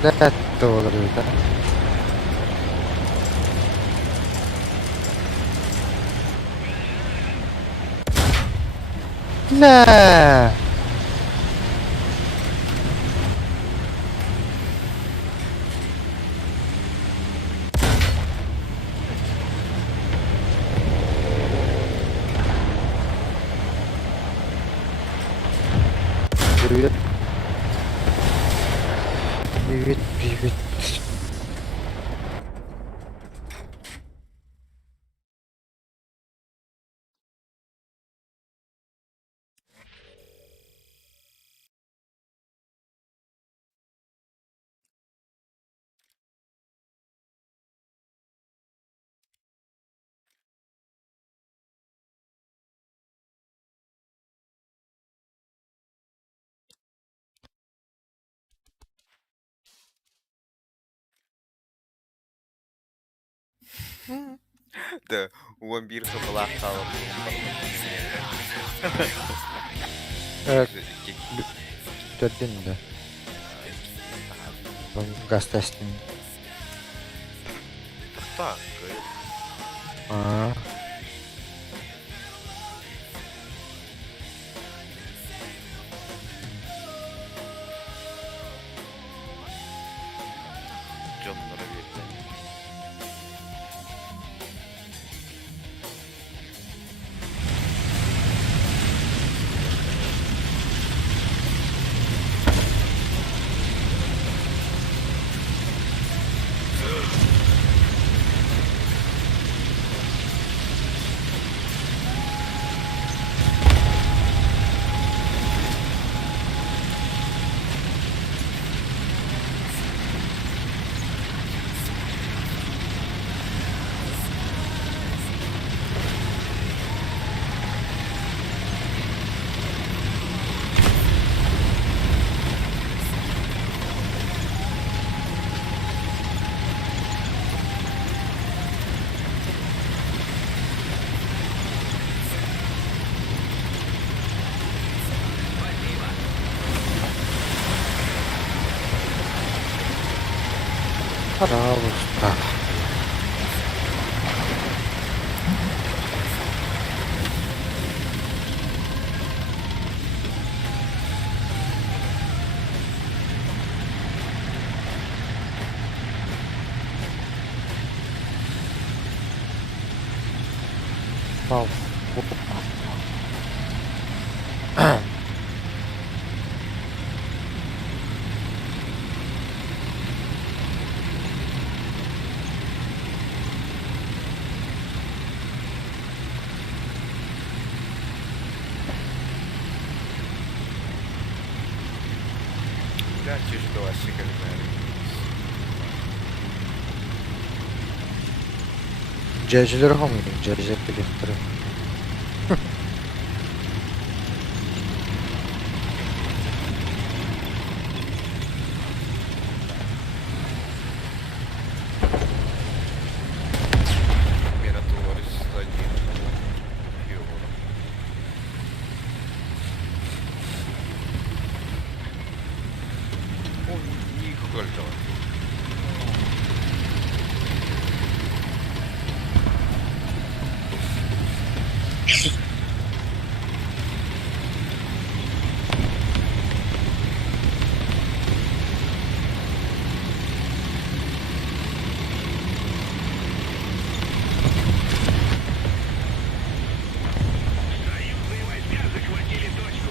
Detto, capito? No! Привет. Привет, привет. Да, 11 kapılar sağlam. Evet, bitirdin de. Ben gaz testini. Так, Aa. canlara verdi. Пожалуйста. Вау. Бля, тяжело вообще как Cəciləri hamı ilə cəciləri birləşdirir. Miratórios один евро. Ой, нихуя. Союзные войска захватили точку.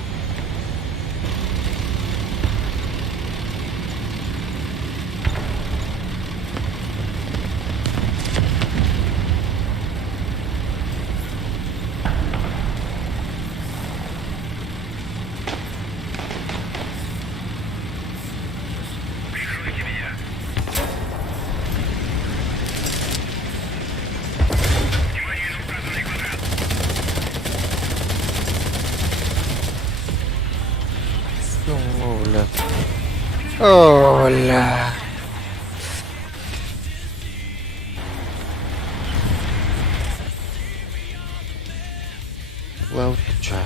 Прикройте меня. Внимание на указанный квадрат. Оля. Оля. Лауча.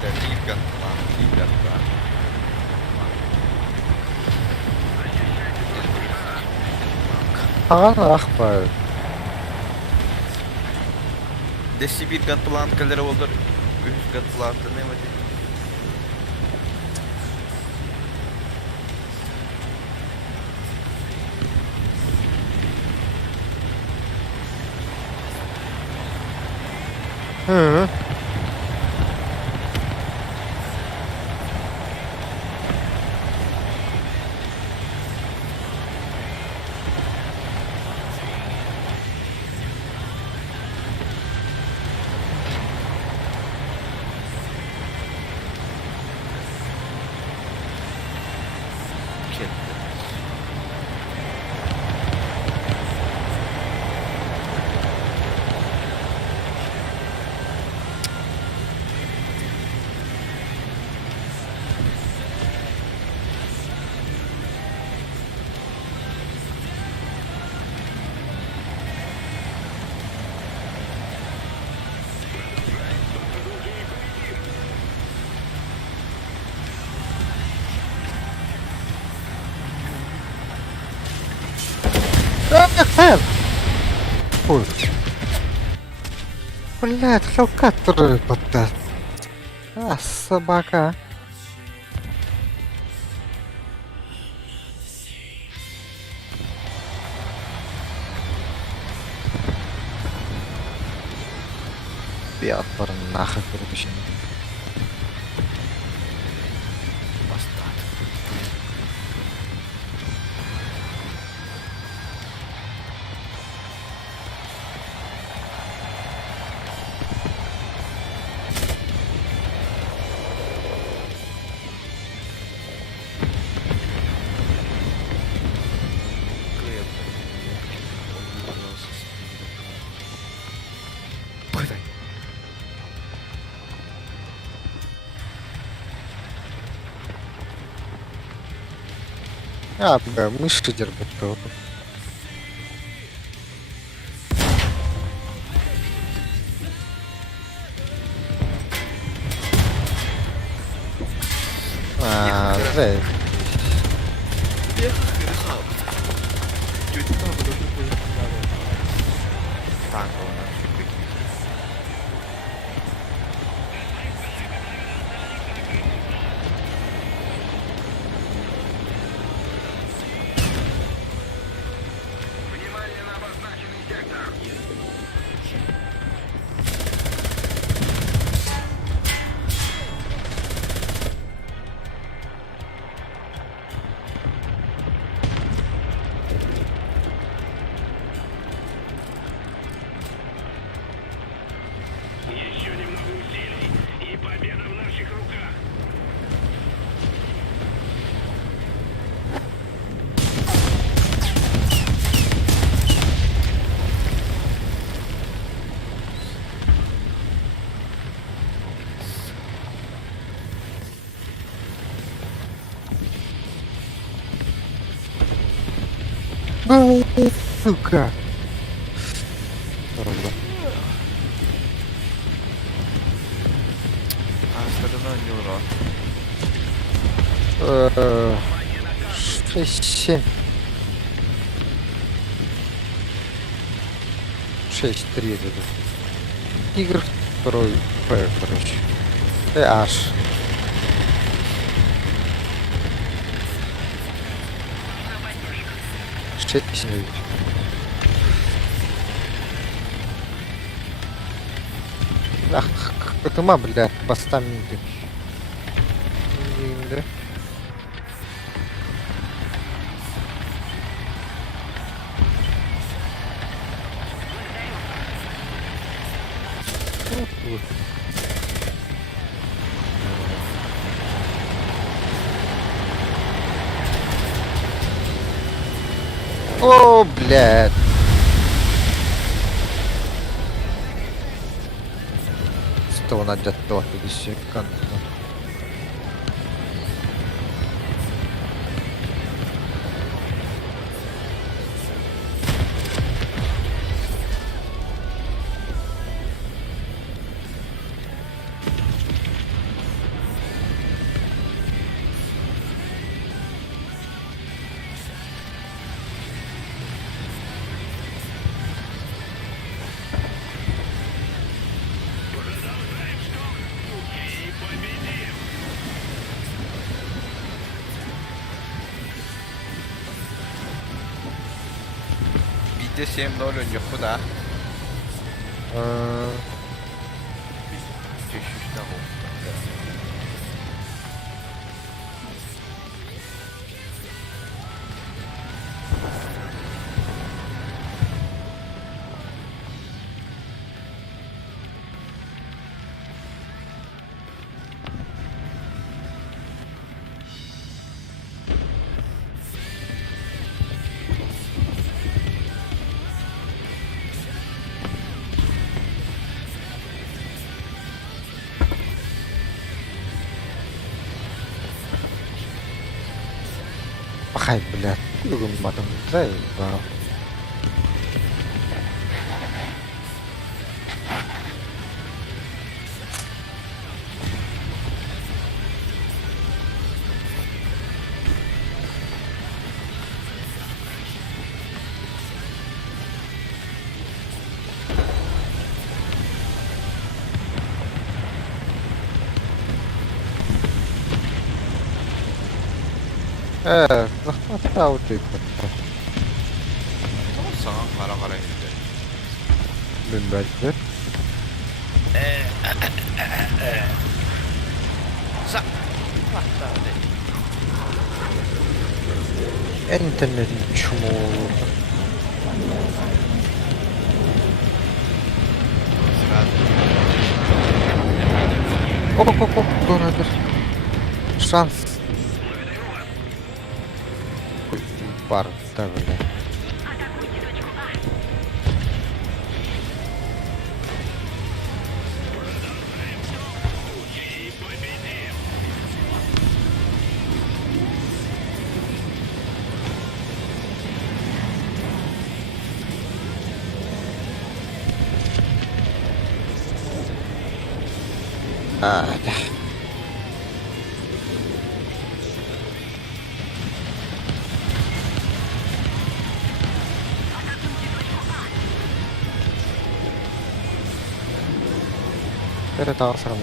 Бля, гигант, гиганта. Аған ақпар. Десі bir гантпланкалары olur. Üç гантпланка ne var? Hı. Ketdi. Эх, Ой. Блядь, хелкатор поддаст. А, собака. Bir atların nahı kurudu şimdi. Ya be мышыдер бітті отыр. Зай. Kötü tabi da bu tank ona çıktık. Внимание на обозначенный сектор. Еще немного усилий, и победа в наших руках. Сука. Orada. Arkadan oynuyor o. 6-7. 6-3 это. Тигр второй П, короче. H. Шесть. Ах, какая-то блядь, постаменты. Да? О, блядь. Что он отдает то, еще канал. Bir de 7-0 oynuyor bu da. Düşüşten oldu. Ай, блядь, матом заебал. Захватал ты как-то. Sana kara kara gidiyor. Bilmem. Sa. Vahtavde. İnternetin çumuğu. Hop, donadır. Şans. Var da böyle. Hadi. Evet, avsarım.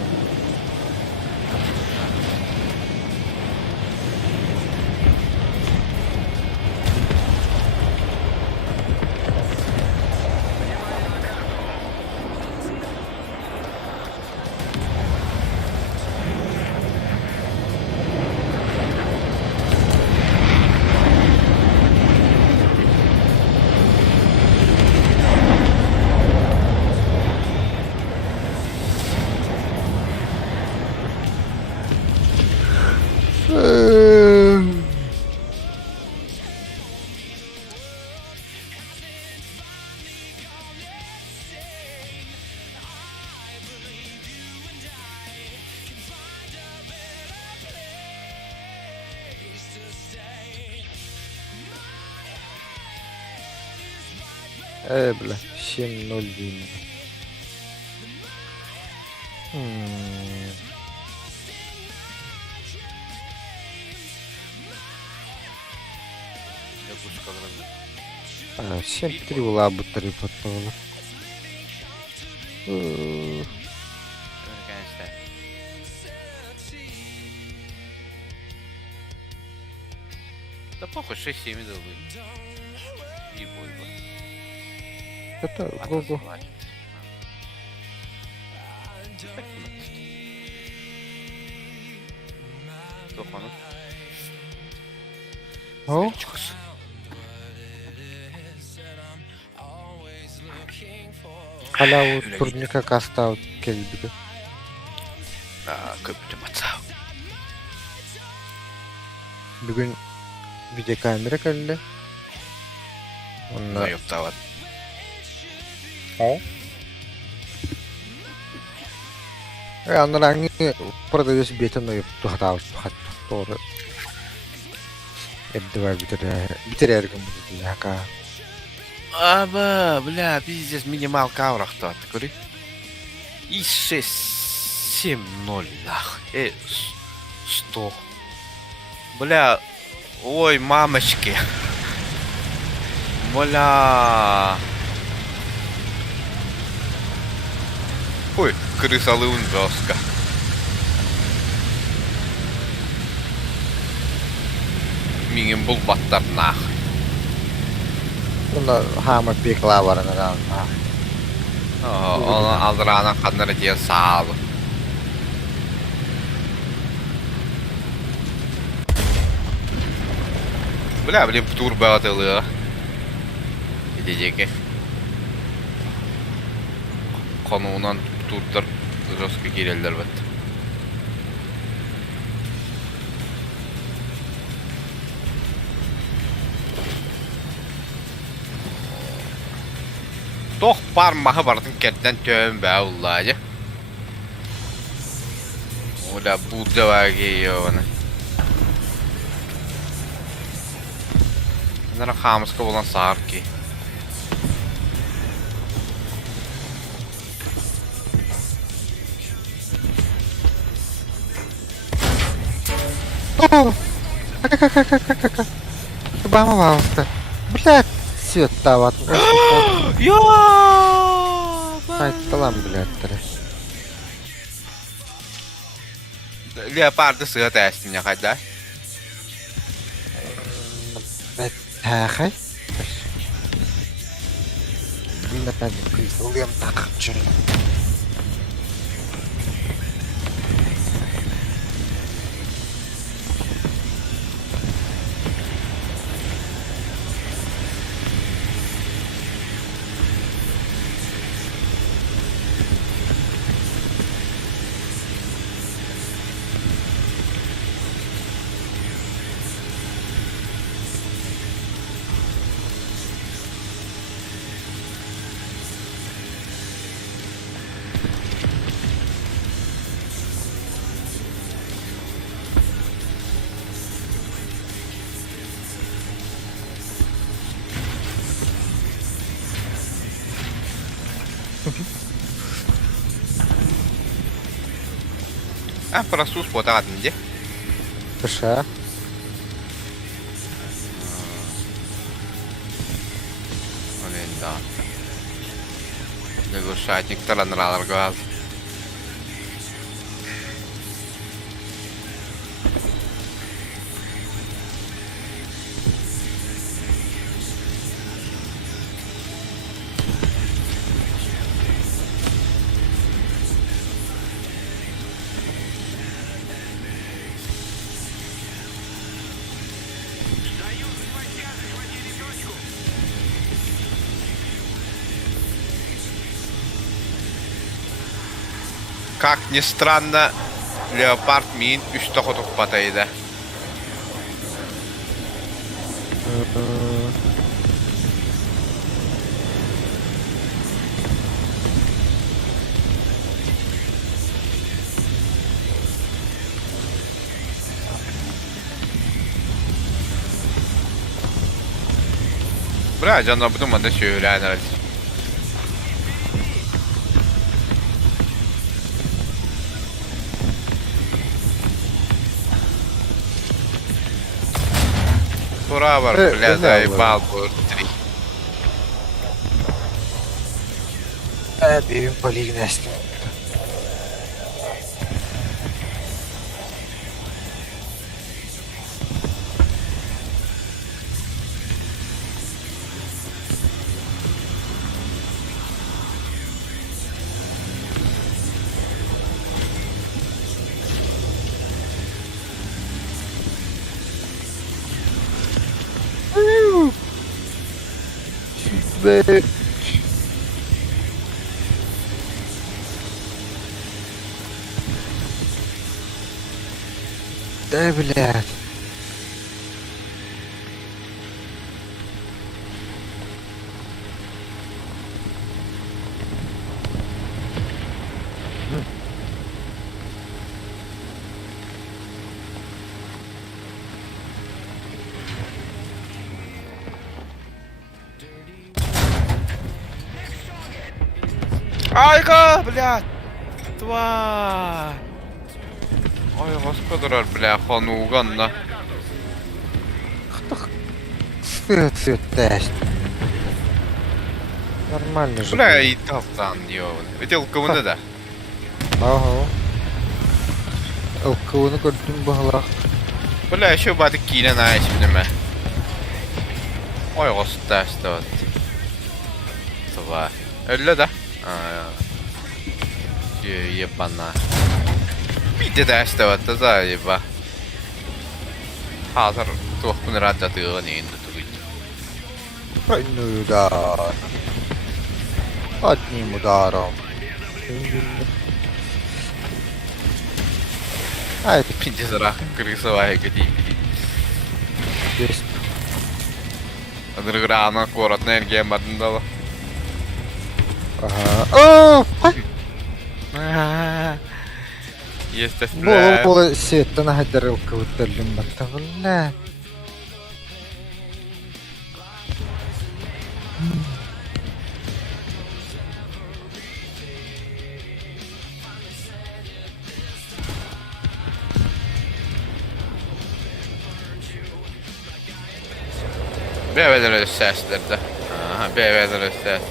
Бля, 7-0. Ne kuş kalırım. 7-3 была бы 3 потом. Gençler. Да похуй, 6-7 долларов. И бой бы. Это го-го. Тоқаны. О, hala o турника каста келбиди. Көптім атсау. Бүгүн видеокамера келди. Онда Йоқтават. О. Андан продавец бетон өйөптү хатабыз хаттоору. Эддебай битерерген буду яка. Аба, бля, пиздец, минималка аврахтат, кори. И 6-7-0, нахуй. 100. Бля, ой, мамочки. Бля. Ой, крысалыун жестко. Мигин бұл баттар нахуй. Онда хама пекла барына да. Onu aldırana kadar diye sağ olun. Bля, блин, турбо atılıyor. Gidecek. Konuğundan turlar rızkı girerler bet. Toh parmağı bardın ketten tövün be Allah'ı. Ola burada var geliyor bana. Nere xamıska olan sağır ki. О! Бама бауста. Блядь, свет дават. Ya! Ayıttı lan biletleri. Leopardı sığa dəstin ya kadar. Тахай. Блин, опять кызылым такып жүрөм. Француз потагатын де. Пише. Блин, да. Заглушатник таранралар газ. Как ни странно, Леопард мин üstte kotuk pataydı. Bra, canına bu dumanda söylenir. Ура, бар, бля, заебал, три. Benim polignestim. Be. Да, блядь. Айга, блядь! Тварь! Ой, господар, бля, хануганна. Свет тест. Нормально же. Бля, и толкан, ёван. Видел кого да? Ага. Okkuğunu gördüm bağlar. Бля, еще бы это киля на этим. Ой, господар, что? Тварь. Öyle de. Ебана. Bir de işte zayiba. Hazır tuhbunu radyatığın indi duruyor. Одни удар. Одним ударом. Ай, Пиндизара крысовая гади. есть. Адырграна коротна энергия бадындалы. Ага. О! Естественно. Бұл сеттен хайдар өткөттерлім бакта бұлла. BV'den öyle seslerdi. Aha, BV'den öyle ses.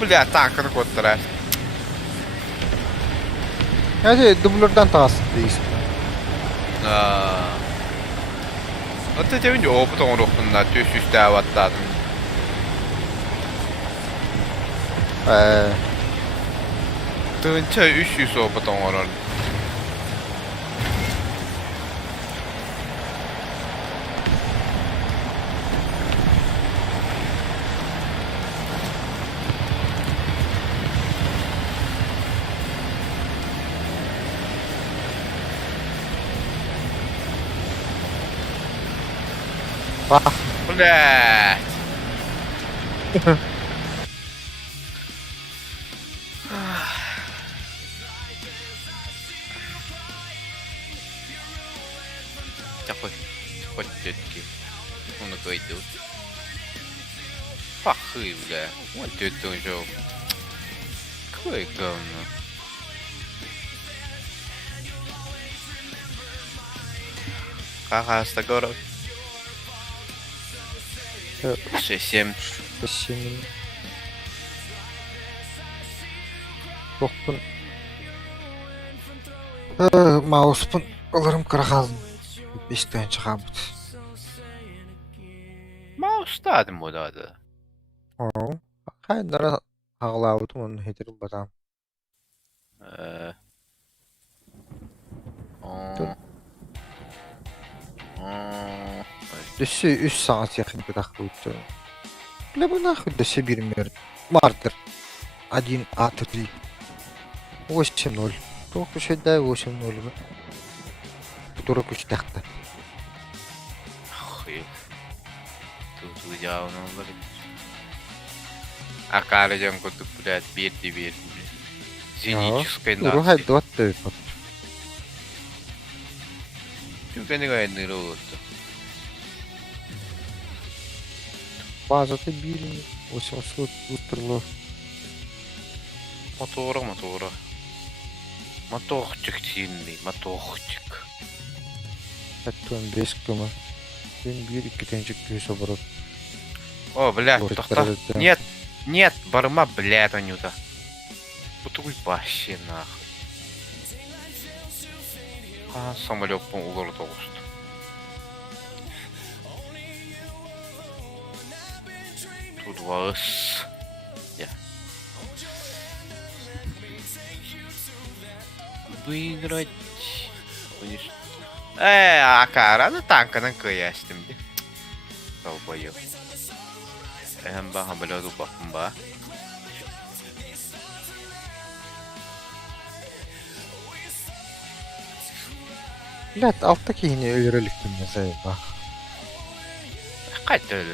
Бля, танк на код трэш. Hadi dublörden tasdik değilsin. Вот эти люди опытом рухнут, тё süstä vattaadın. Tınça 300 опытом орон. Bak. Блядь. Такой. Хоть тетки. Он идет. Пахы, бля. Вот это уже. Какое говно. Ага, 100 город. 6-7. Спасибо. Тоқпын. Мауспын. Оларым қырғазын. Бештен шығамын. Маустадым одады. О, қайындара ағылауытым оның хетерін батам. Дөсі 3 сағат яқын бедақы өтті. Бля, бұл нахуй дөсі бермер. Мартер. 1 А3. 8-0. Тоқы шедай 8-0. Который күш тәқті. Хуй. Тут явно было. А Карадян кутуп, блядь, берди. Зенической Уру нации. хайдуат дөйпат. Түкенеге нырылды. Базаты били. 800 ұттырлы. Мотора. Моторчик сильный, моторчик. Әттуан 5 күмі. Мен бір 2-теншік күйесі бұрып. О, блядь, Ой, тохта. да. Нет, барма, блядь, Анюта. Путуй вообще нахуй. А, самолет по углу толст. Тут вас. Я. Выиграть. Конечно. А cara, ну танкадан кыястым де. Долбоёб. Ба, хамблёду бакмба. Блядь, alttaki yine öyrülüktüm ya sayıba. Қайта.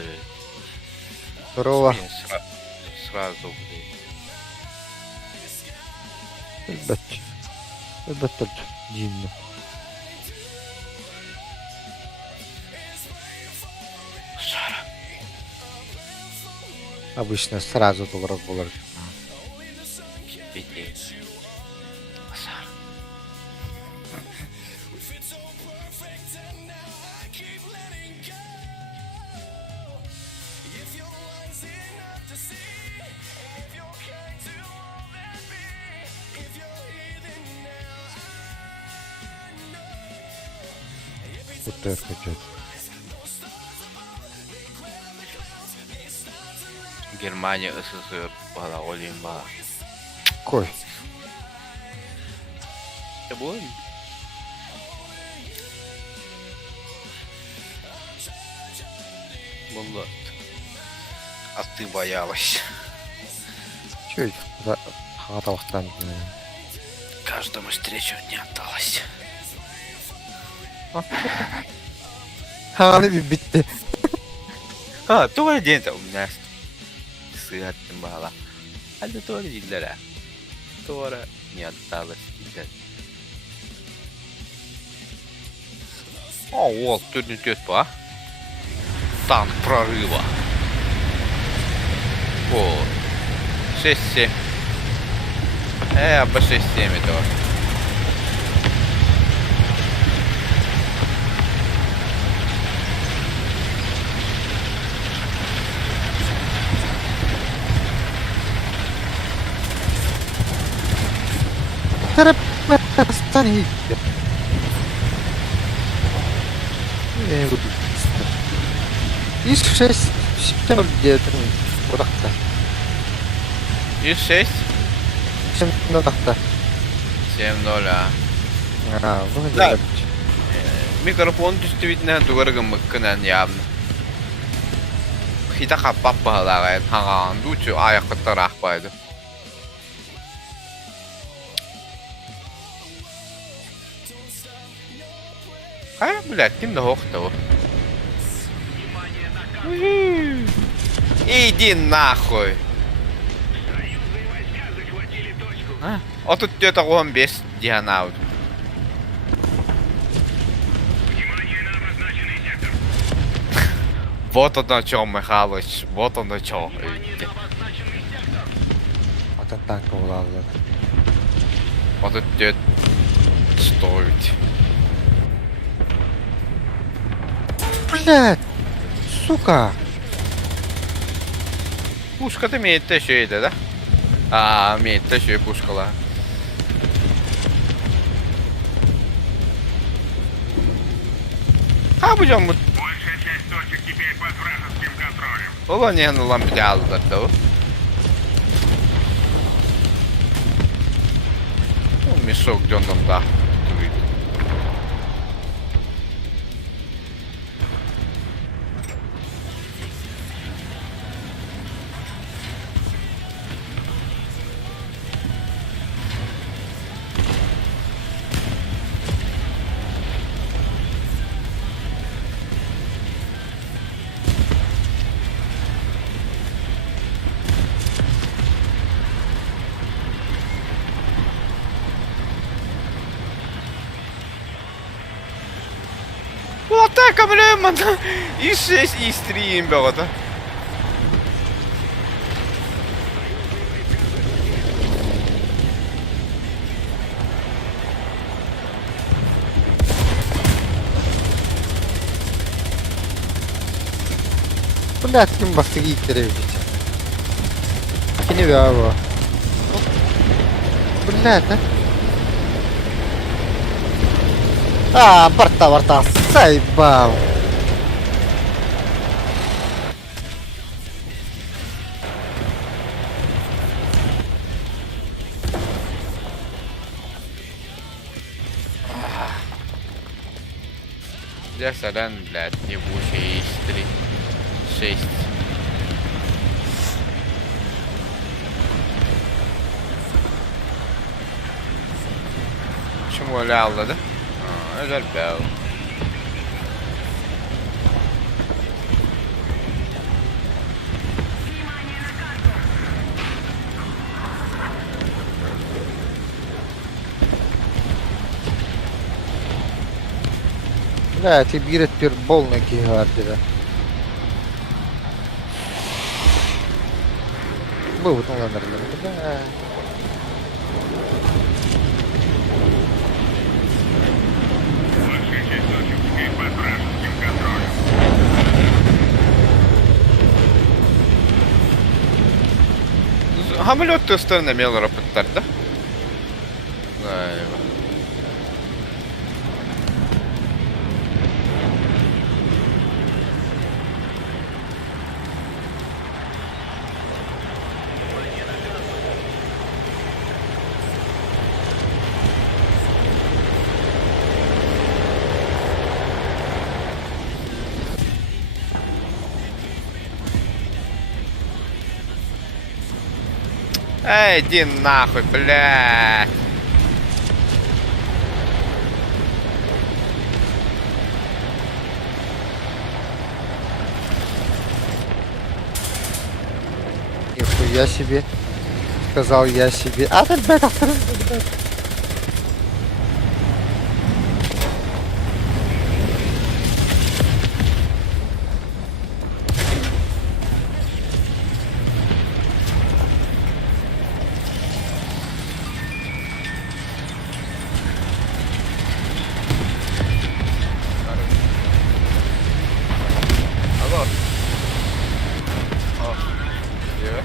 Здорово. Сразу, блядь. Elbette. Elbette dinle. Сара. Обычно сразу долларов булар. Пиздец. Сара. Бутер хотят. Германия, СССР, бала, Олимба. Кой. Это было? Было. А ты боялась. Чё это? Да, хаталықтан. Каждому встречу не отдалась. Ханы bir bitti. Ha, doğru değil de o ne? Sıhhatim bağla. Hadi doğru değiller ha. Doğru не отдалась değiller. О, вот, тут не идет по. Танк прорыва. Вот. 6-7. По 6-7 это. Перестань. Не буду. Из 6 7 где-то. Вот так-то. И 6. 7 так-то. 7-0, а. Выходи. Да. Микрофон действительно дорогом мыккынан явно. Хита хаппап бағалағайын хаңаған дучу аяққыттар ақпайды. Блядь, кім да хоқты о? Иди нахуй. Союзные войска захватили точку. А? А тут где-то он без дианаут. Внимание на обозначенный сектор. Вот оно чё, Михалыч, вот оно чё. Внимание на обозначенный сектор. Атын танка буlalım. Вот тут где стоит. Блядь! Сука! Пушка-то имеет şeydi да? А, имеет şey пушкала. Ha bu canım bu Большая часть точек теперь под вражеским контролем. Ulan yani lan bir daha aldı da o. O мешок canım da. Ulan атака, блин, man. И 6, и 3 имбелата. Блядь, kim bastı geyikleri evdeki. Yine bir abi o. Блядь, а? Борта, заебал. Mesela блядь, ебучий 3. 6. Почему öyle avladı? Aa, özel bir av. Блядь, и бирет пирбол на гигарде. Был вот он нормально. Бля. Большая часть точек теперь под вражеским контролем. Hamilot gösterine mi olarak da? Eyvah. Эй, иди нахуй, блядь. Нихуя себе. Сказал я себе. А, ты, блядь, авторы, блядь. Алло. О. Evet.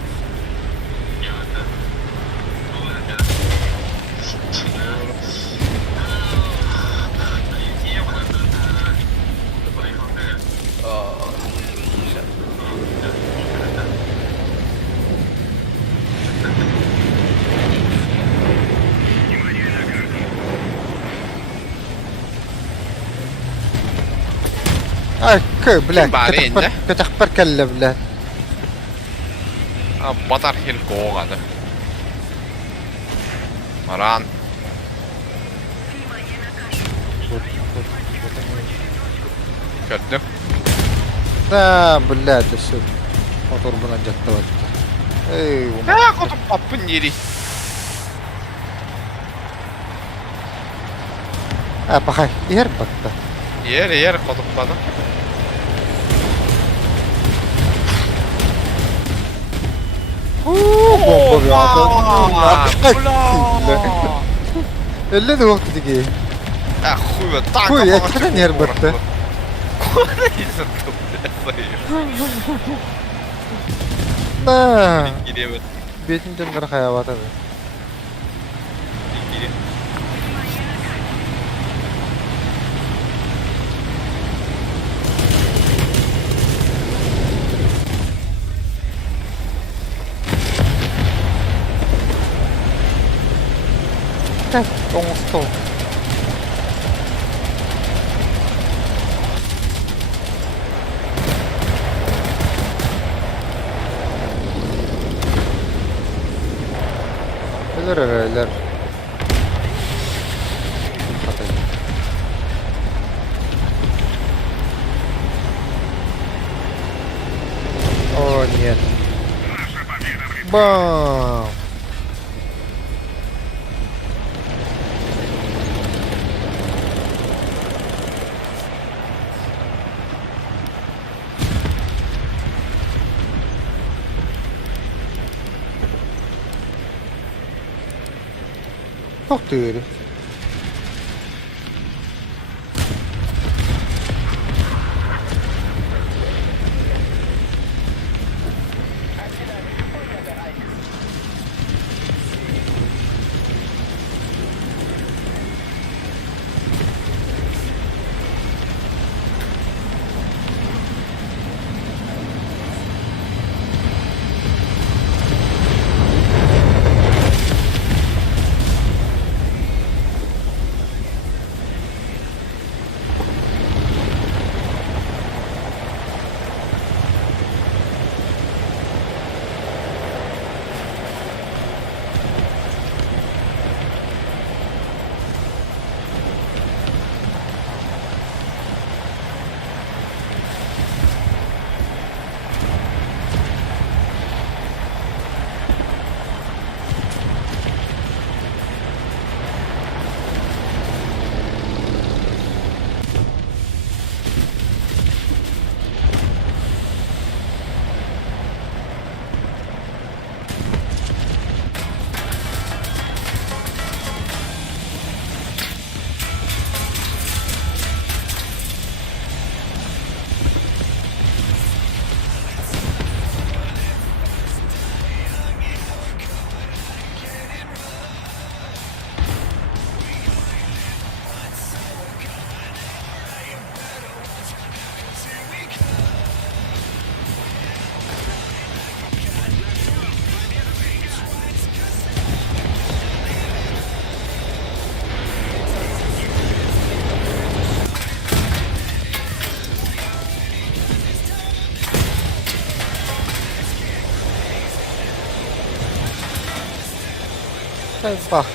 Aa, güzel. Ай, блядь. Барин, да? Катахпар калла, блядь. А, батар хилкоогады. Маран. Köttüm. Да, блядь, ты что? Мотор bundan jatta batты. Эй, Котоп аппын нери. пахай, ер батты. Ер котоппады. Бомба бьёт. Бля. Эле де вакыт диги. Хуй, так. Хуй, я тебе нерв батты. На, Гиребет. бетинден кыркая батады. Так, оңстол. Ölür. О, нет. Бам! Ох ты.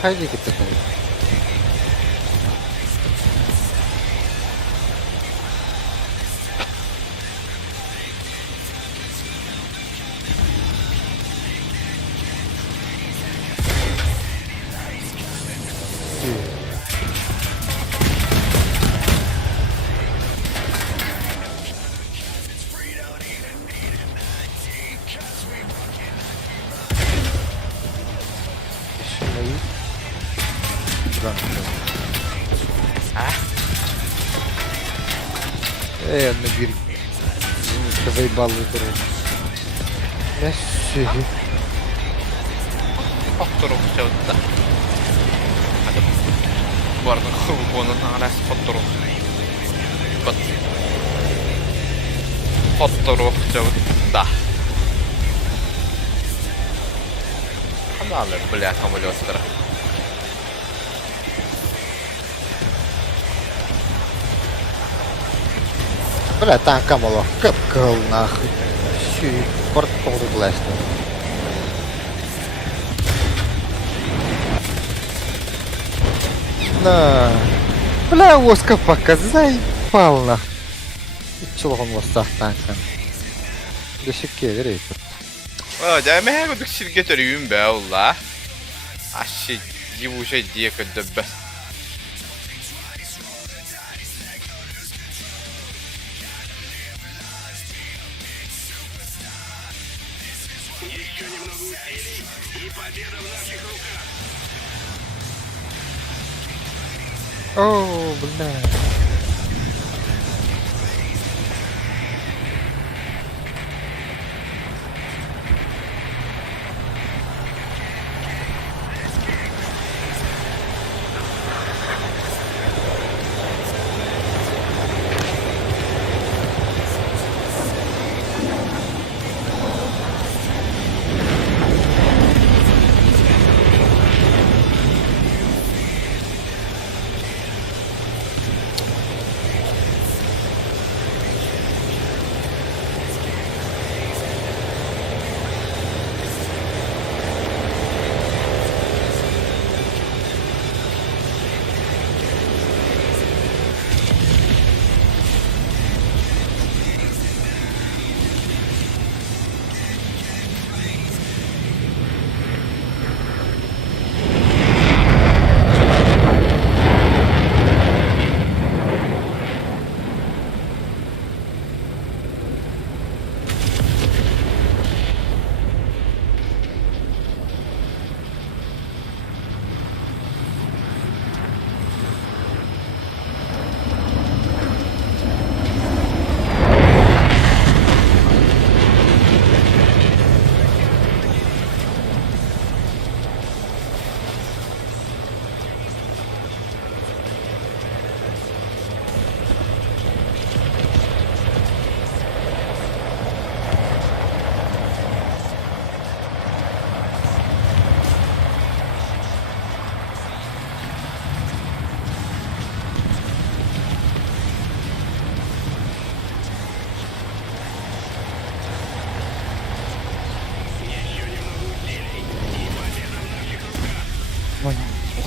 Haydi git bakalım. На берег. Заебал выбору. Месси. Поттору хотелда. Бардын хубонун арасы поттору. Поттору хотелда. Каналы, бля, самолётlar. Бля, танка мало. Капкал нахуй. Щи, порт полный блэст. На. Бля, воска пока заебал нахуй. И чего он вас танка? Desek vereyim. Däme her gördük sirge törüyüm be Allah. Aşı bu şey diye ködöbbes. Еще немного усилий, и победа в наших руках. Oo, bunda.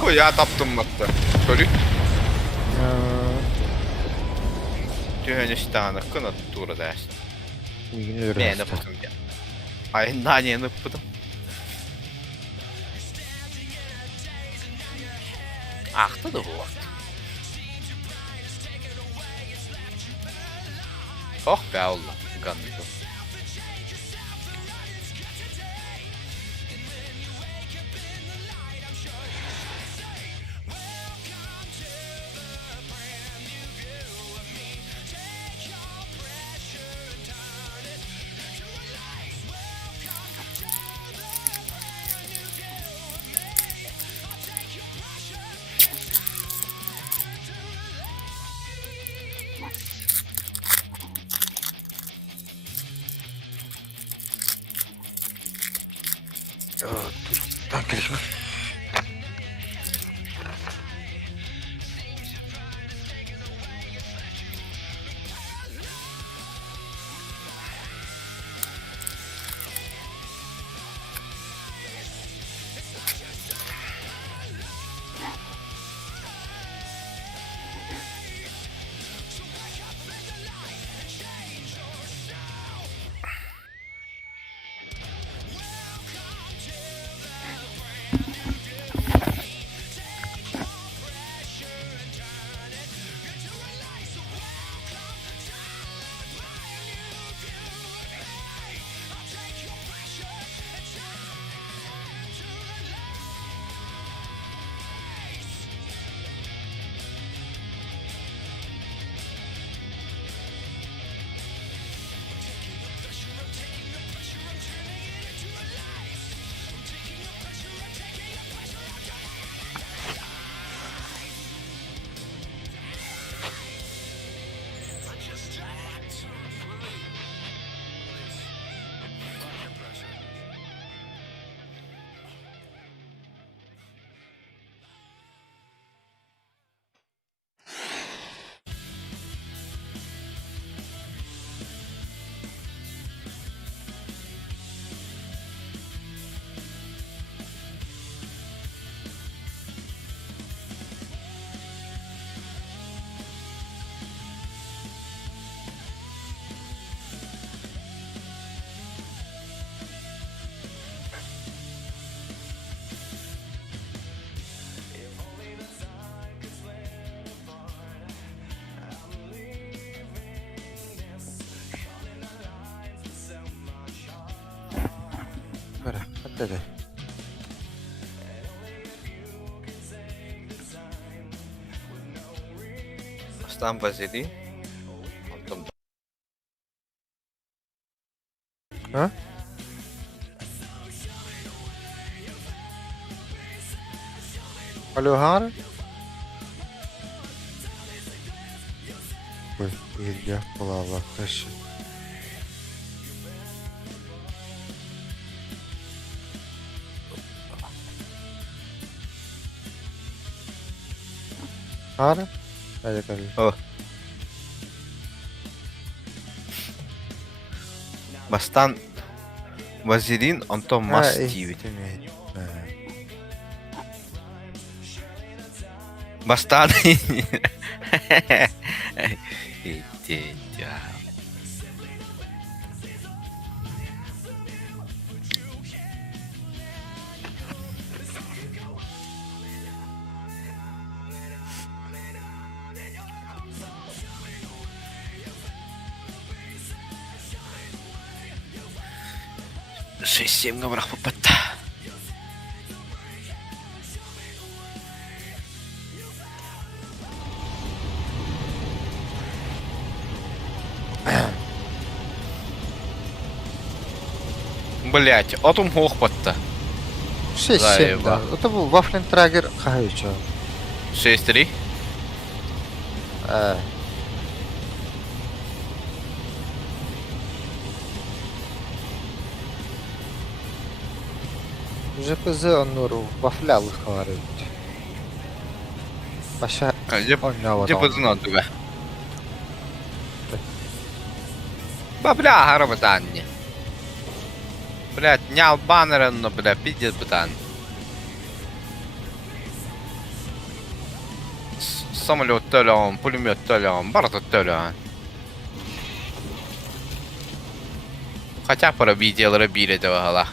O ya taptım baktı. Körük. Tühenistan'ı kınat tuğra dersin. Yine Ne öğrendim. yaptım ya? Ay ne yaptım? Aktı da bu vakit. Oh be Allah. Gandı. Danke. Бара, отдай. Бастан вазелин. Антон А? Алло, Гара? Ой, Илья, плава, хорошо. Гара? Hadi bakalım. Бастан вазелин, Антон Ha, мас iyi, тивит. değil. Ha. Бастан. Иди, да. Шесть-семь гаврах попадта. Блять, отум хохпатта. 6-7, Galiba. да. Это bu Waffentrager kahve içiyor. 6-3. Ee. ЖПЗ onları waffle kahve. Başa oynuyor Где adam. познал тебя? Бабля, гарбатанни. Блять, нял баннера, но, бля, пиздец, братан. Самолет толен, пулемет толен, барта толен. Хотя пробитие рабили этого гола.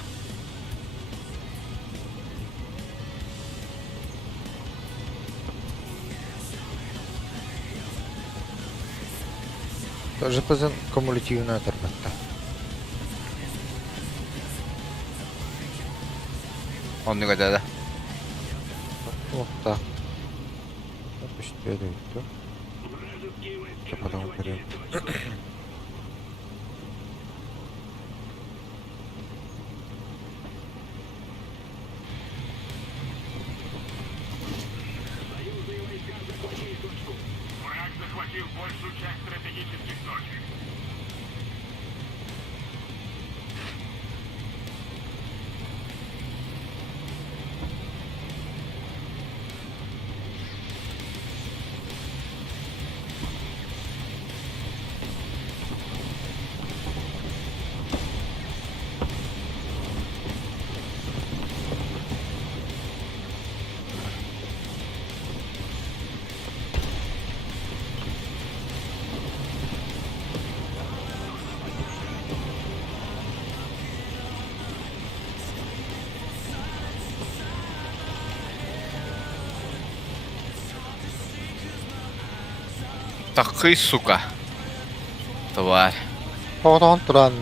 ЖПЗ кумулятивная торпеда. Он не гадает, да? Вот так. Пусть перейдет, да? Что потом вперед. Враг захватил большую часть стратегических точек. Такой, сука. Тварь. Oradan duran.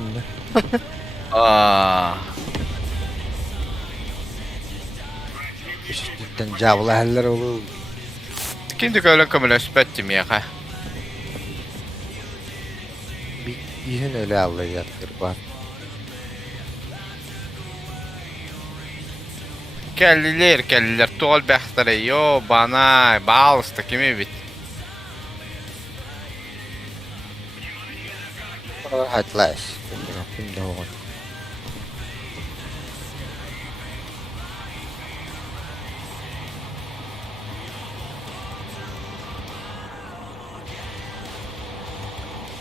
Cidden cavlı haller olur. Kindik öyle kamera süpettim ya ha. Bir yiyin öyle avlayacaktır var. Kelliler, tol bəxtləri, yo, bana, balsta, kimi bit. Hatlaş. Şimdi o.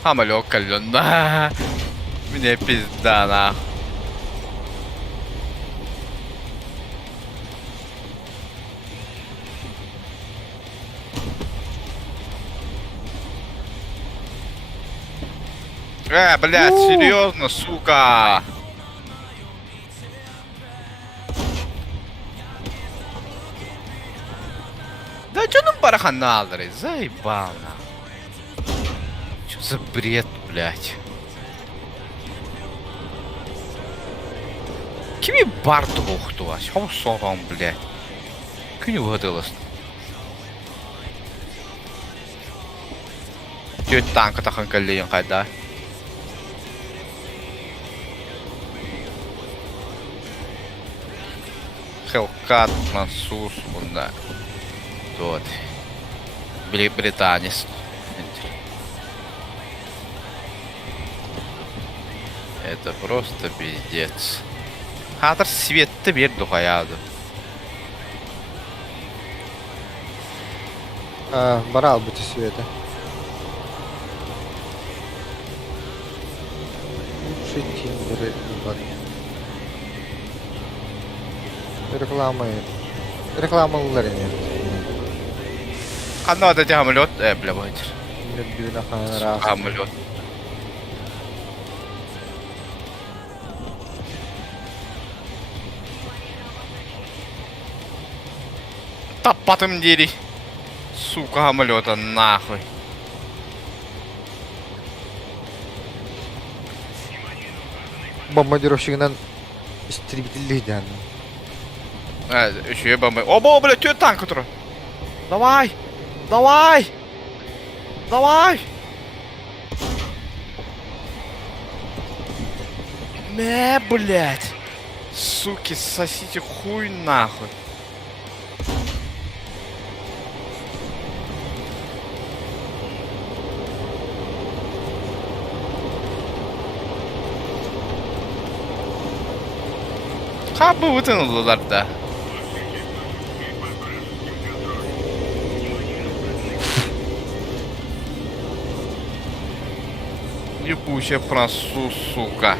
Хамалек кален, да. Мне пизда, нахуй. Блядь, серьезно, сука. Да чё нам бараханалры? Заебал, нахуй. Чё за бред, блядь? Kimi bardı qoxdu var? Şov soğan bile. Günü vıdılasın. Göt tankı taxın kəlləyin qayda. Хелкат, француз, бунда. Тот. Британец. Это просто пиздец. Хатыр светті берді қояды. Брал бы ты света. Лучший тиндеры бар. Рекламалар нет. Қандай да самолет, бля бойдыр. Бюлі қанара. Самолет. Таппатым дери. Сука, самолета нахуй. Бомбардировщигінен истребительлейді әні. Еще бомбы. Оба, бля, тё танк который. Давай! Давай! Давай! Блядь! Суки, сосите хуй нахуй. Как бы вытянул да? Ебучая француз, сука.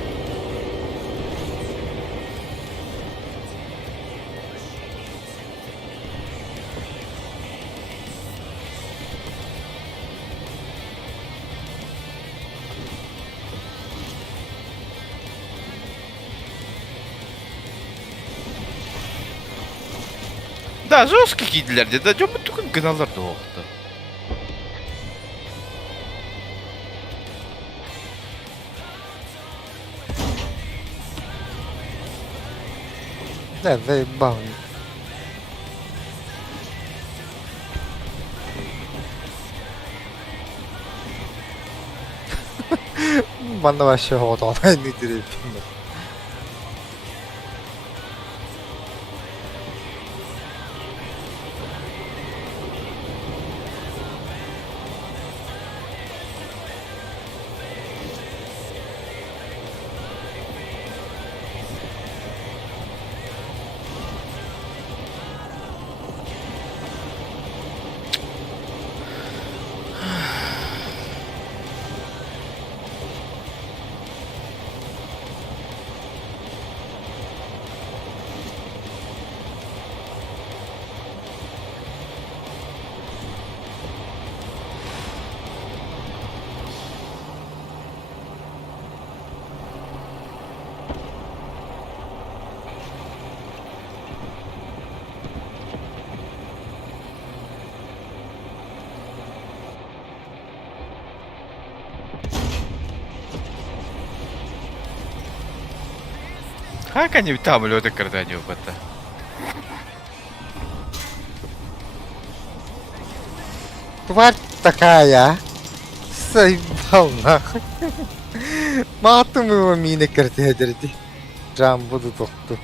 Да, жесткий гитлер, да, мы только гналар доқты. Да, заебал. Bana вообще вот он не теряет. Как они там лёда когда не опыта? Тварь такая. Заебал нахуй. Матом его мины картедерди. Джам буду тохту.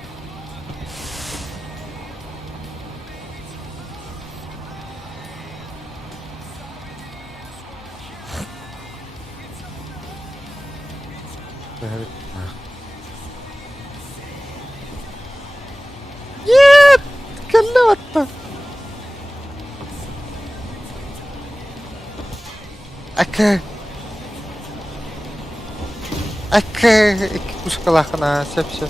Нет! Колёта! Ака! Ака! Ушкалахана, все.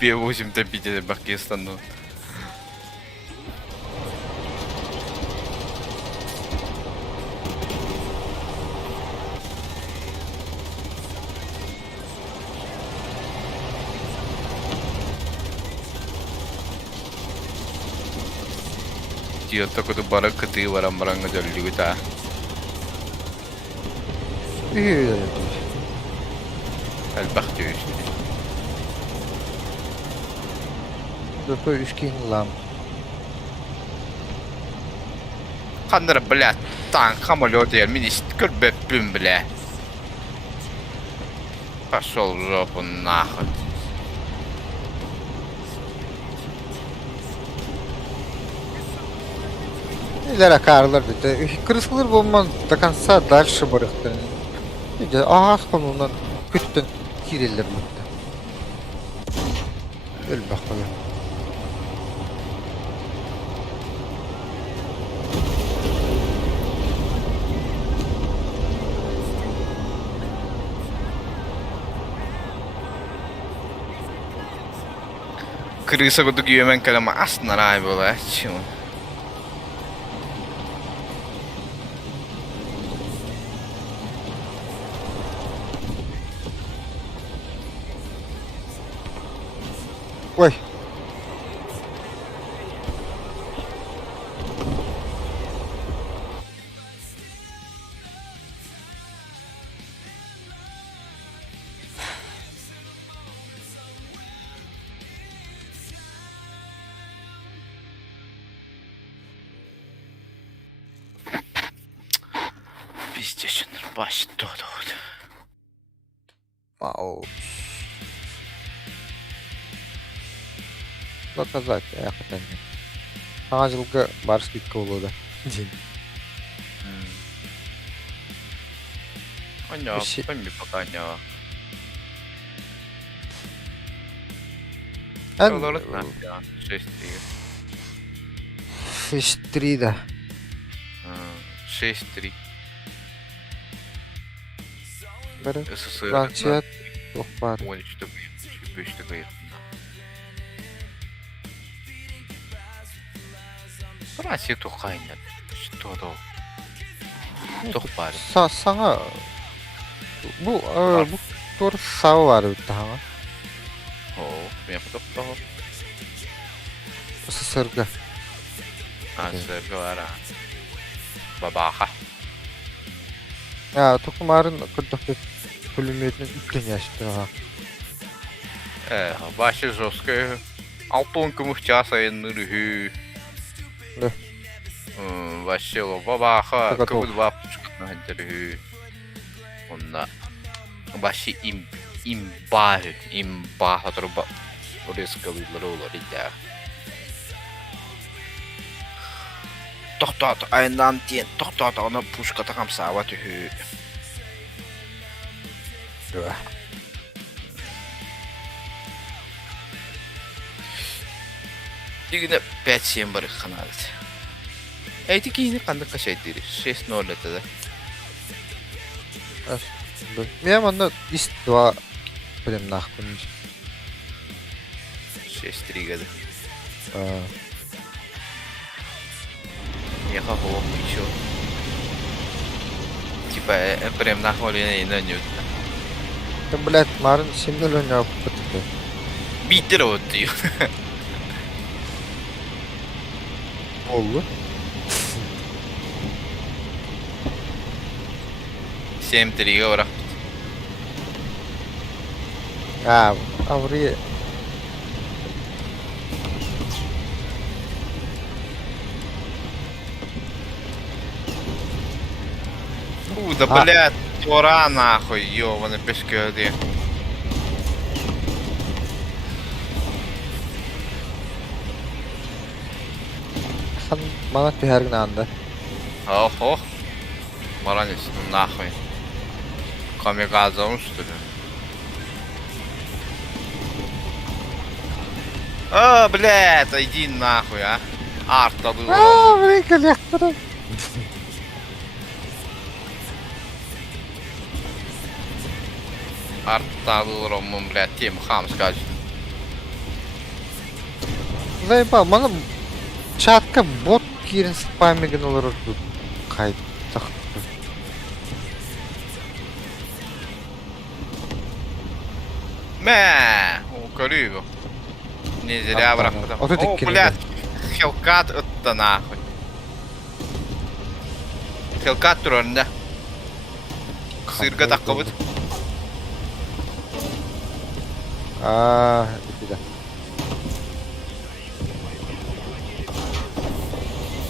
Б8 добить Бакистану. идиот такой барак ты варам-баранга жоллигута. Әлбәқ дүйісті. Зато үшкейін лам. Қандыр, блядь, танк, самолет ер, мен көрбеппін, блядь. Пошел в жопу нахуй. Neler akarlar dedi. Kırısılır bulman da kansa dальше bıraktı. Dedi ağız konundan kötüden kirilir burada. Öl bakalım. Крыса вот гүйемен кәлем астына рай была, чего? Ой. Пиздец, başı dolu. Вау. Доказать, аяқта не. Аңа жылғы барыс кеткі болуды. Аня, Вообще- пойми пока, аня. Доллары на 6-3. 6-3 да. 6-3. Бірі СССР. Франция жоқ бар. 13-ті бұйым, 5-ті бұйым. Франция тоқайын. Что да? Тоқ бар. Саңа бұл тур сау бар өтті аңа. О, мен тоқ. СССР-га. СССР бар. Бабаха. Тоқымарын күрдіқті пулеметінің үптен яшты аңа. Башы жесткая. Алтон күміх жасайын үрі. Да. Вообще бабаха Готов. кыбыл бапчыкна хантеры. Онда вообще имба хатырба рисковыйлары олар иде. Тоқтат, айынан тен, тоқтат, ана пушка тағам сава түхі. Дегіне 5-7 барық қанады. Әйті кейіні қандық қашайдыры? 6-0 өтеді. Мен мұны ИС-2 білем нақпын. 6-3 гады. Еха хоқ еще. Типа, прям нахвалена и на нют. Блядь, марын 7-0 ойнап бітті. Биттер өтті. Oldu. 7-3'e bırak. Buraya Да, блядь, тора нахуй, ёбаный пешкёды. bana tühergin anda. Ох. Маранец, нахуй. Камикадзе он, что ли? Блядь, иди нахуй, а. Арта был. Блин, коллектором. Арта был ромом, блядь, тем хам скажет. Заебал, bana çatka bot kirin spamegen olarak kayıt taktı. Коллегу. Не зря Ага. брат. Вот это О, кинули. блядь, Хелкат это нахуй. Hellcat dur önünde. Sırga dakika bud. Aa, bir de.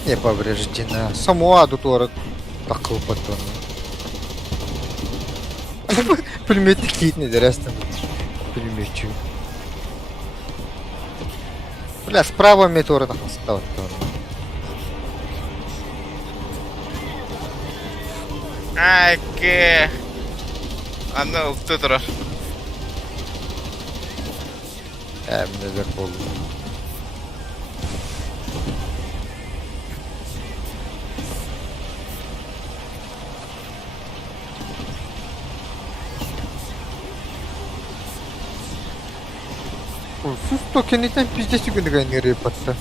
Не повреждена. Самуа тут орак такыл потом. Пулеметник кейтни дерестен. Пулеметчик. Бля, справа метеора так стал. Ay ki. Anne uftu durur. Ne de oldu. Sus tokenitten pizdesi günü nereye patta.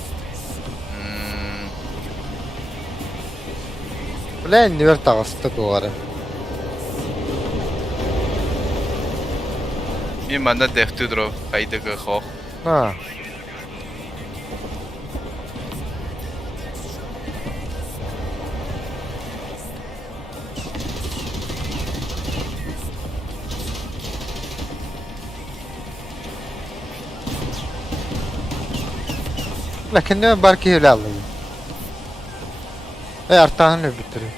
Bля, не вертался doğru. Min banda defti durur. Haydi gıkok. Ha. Lakin ne barki öyle alıyor. Artahan ne bitiriyor.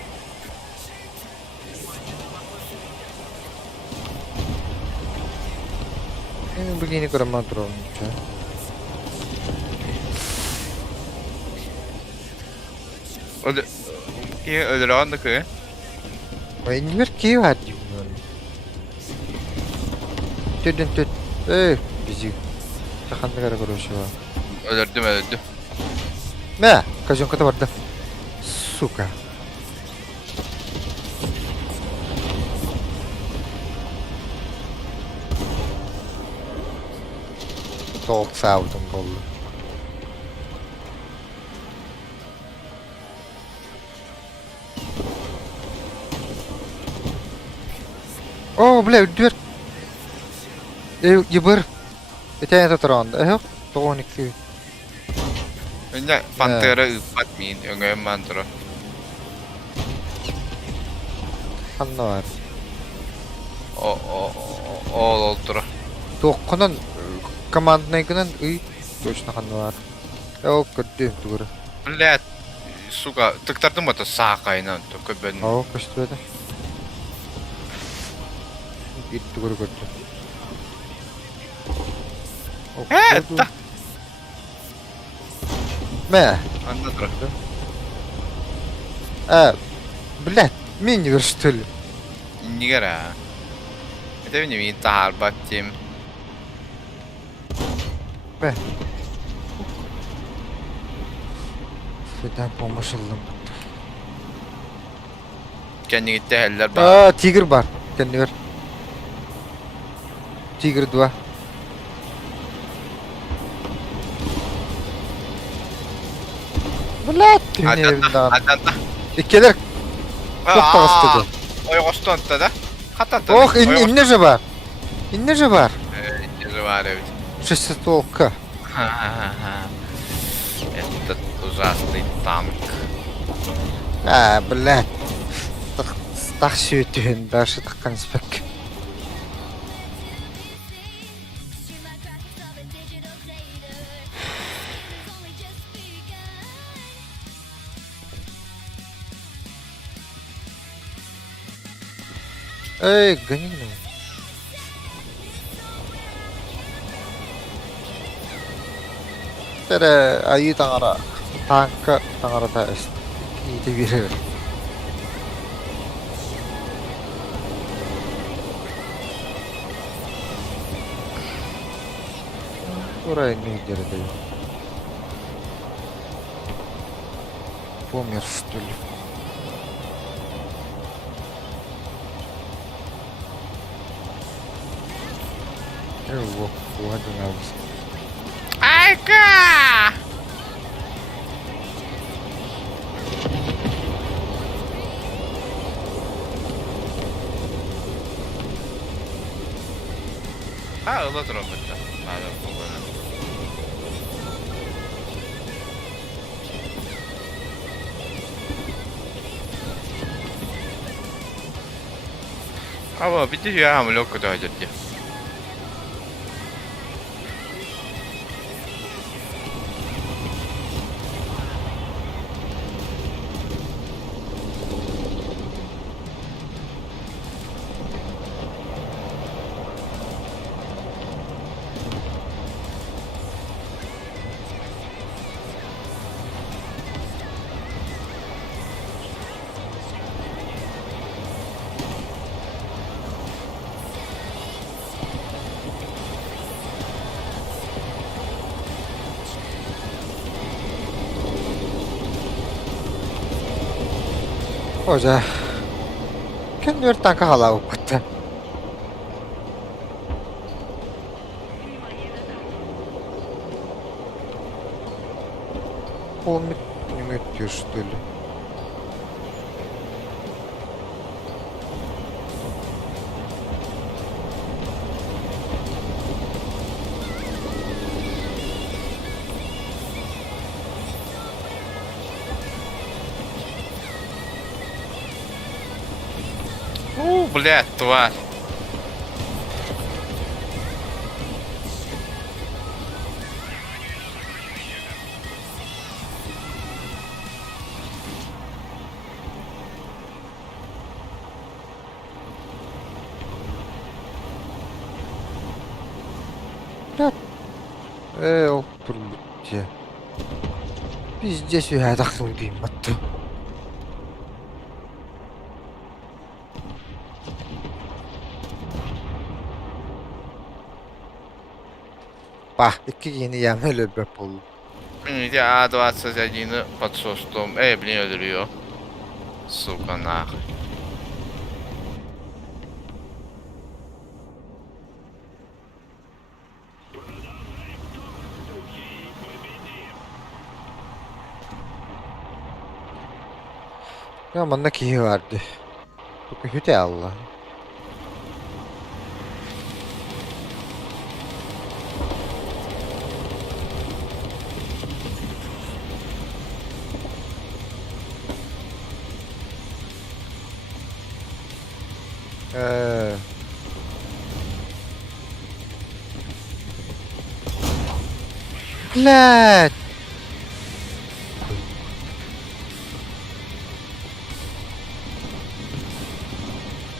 Ini begini kurang matron. Öldür andı ki. Ini berki var diyor. Tüt. Bizi. Tahan negara kuruşuyor. Öldürdüm. Ne? Kaçın kata vardı. Suka. Soğuk savdum bollu. Oh, bля, dwer. Yibir. Etene tatarandı. Toğun iki. Önce pantera ıpat min. Öngöğüm mantıra. Hanna var. O oltura. Toğunan komandnaygının точно hanna var. Yok, kötü dura. Блядь, сука, tıktırdım mı da sağ kaynan. Только ben. Oh, kötü öyle. Gitti dura kötü. Da. Me. Anladım. Блядь, мен не что ли? Нигера. Это мне видно harbattim. Me. Şeyden bomboş aldım. Kendi gitti heller bak. Tiger var. Kendi ver. Tiger 2. Блядь, ты мне видно. Adanda. İkiler çok bastırdı. Oy kostanta da. Hatta da. Oh, inne же var. İnne же var. İnne var evet. Шестистолка. Этот ужасный танк. Блядь. Так сүйетен, даже такқан спек. Эй, гони меня. Ayı tangara. Tanka tangara da ist. İyi de biri. Oraya ne geride? Помер, что ли? Его, ладно, надо. Айка! Ha, öyle durum bitti. Madem bu böyle. Ama bir de ya hamle kadar hacet ya. Hoca. Kendi bir tanka hala upattı. Olmuyor. Nimet diyorsun öyle. Блядь, тварь. Otur bitti. Bizce sühada kıldıyım battı. Bak, iki yeni yemel öbep oldu. Я 21 подсостом. Блин, öldürüyor. Сука, нахуй. Ya bana ki vardı. Bu kötü Allah. Eee. Lan.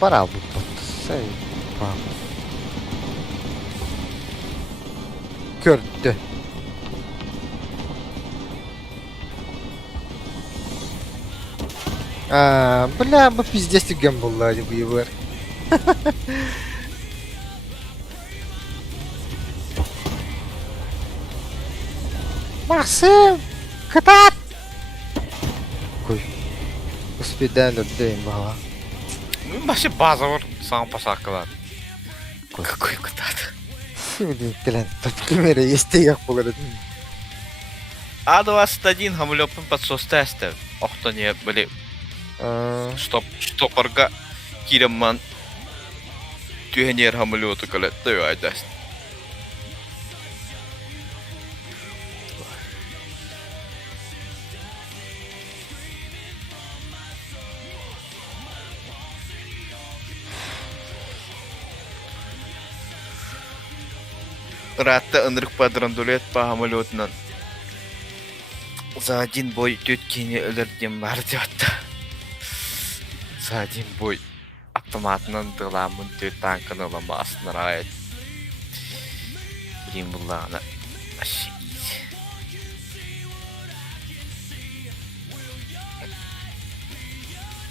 Para bu patsa. Bak. Gördü. Бля, мы пиздец гамбулали bu yıllar. Максим! Катат! Koy. Успедаем отдаем бала. Вообще база var. Сам посакалар. Какой кутат. Şimdi gelen tepkimere este yak bularım. А21 хамлёпын подсос тесте. Охто не были стопорга киремман түйенер хамлёты калетты айдаст. Ратта ынырык падрандулет по хамлётынан. За один бой тёткини өлөрден бар диотта. За один бой автоматынан дыламын төт танкын ыламасын райт. Блин, буллана. Ошибись.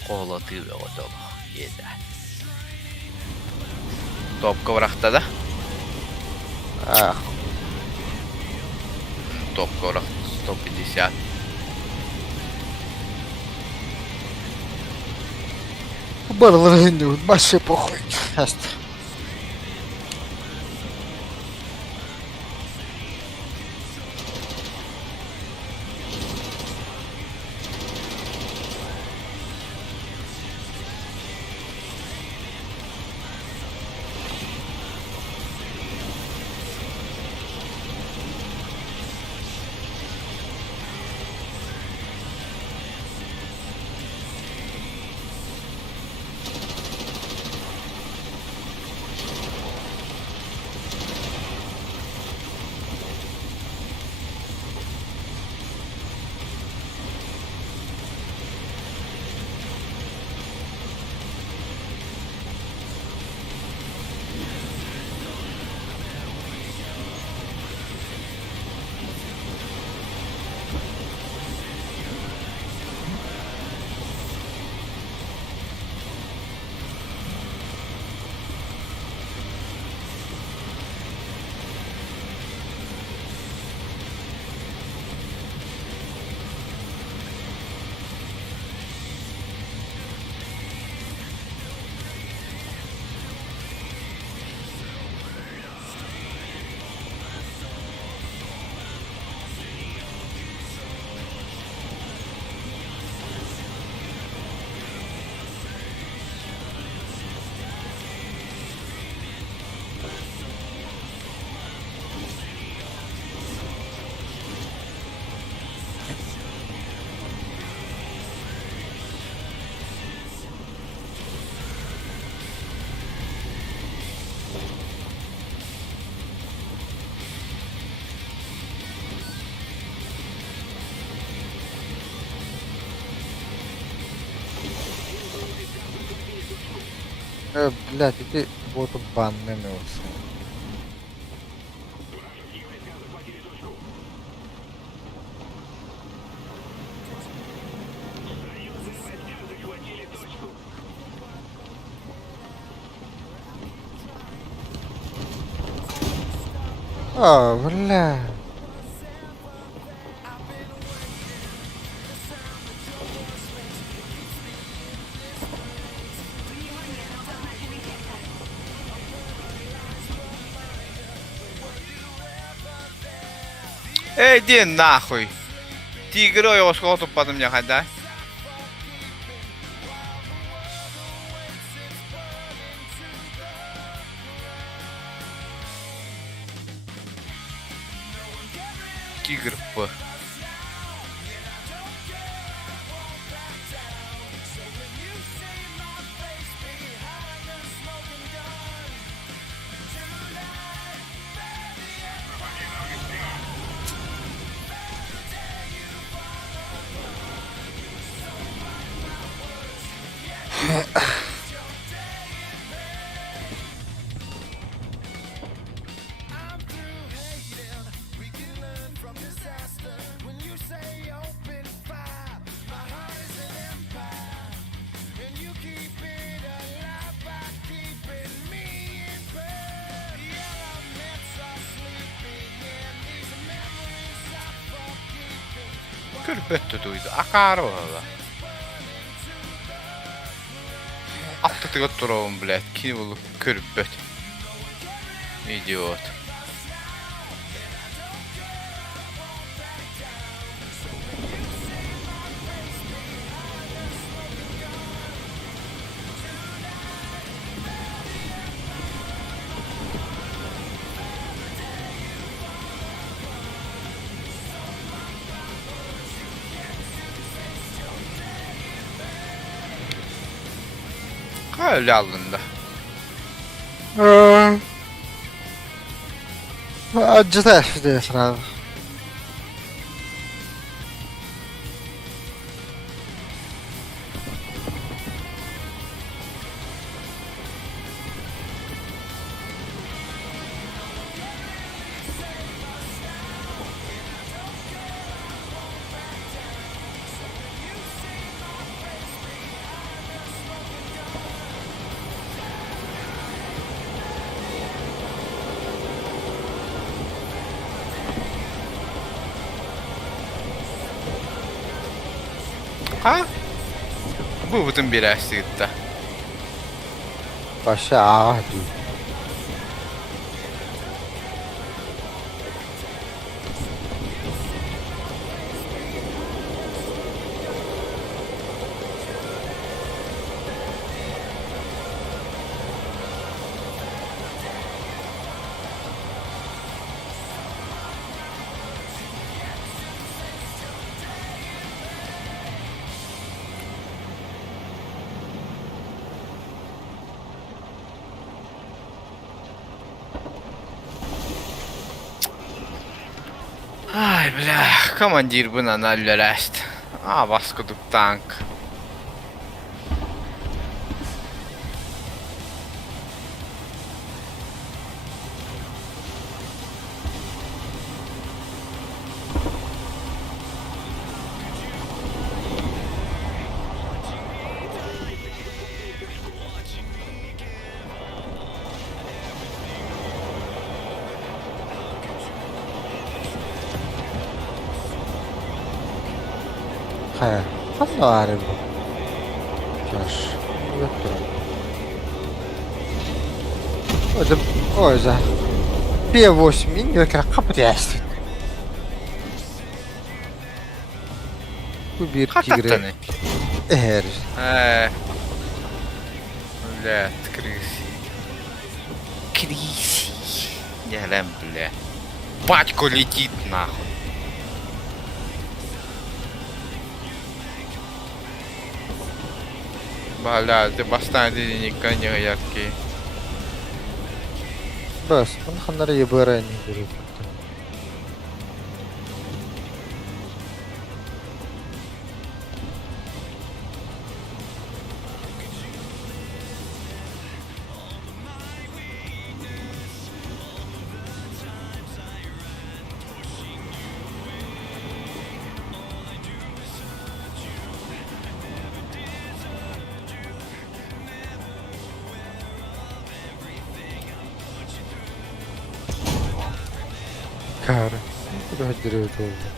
Қолы тыды отолу. Еді. Топқа бырақта да? Ах, Топқа бырақта 150. барылар енді вообще похуй. Ясно. Блядь, иди боту баннемился. А, бля. Иди нахуй. Тигр его сходу под меня хода. Тигр П. Kylpöttö tuita. Akaroilla. Aptatiko tuolla blät? Kivulla kylpöt. Idiot. Öyle alındı. Отжитай здесь сразу. Ha? Bu bütün bir gitti. Вообще аду. Ай, бля, командир бы на налерест. А, васкудук танк. Хай. Фонарик. Сейчас. Это... Ой, за... P8 мини как капряст. Убить тигры. Hakikaten. Эр. Блядь, Криси. Криси. Елем, бля. Батько летит нахуй. Бля, ты поставь денег, не яркий. Бас, он ханары ебэра не берет. Öldürüyordu oldu.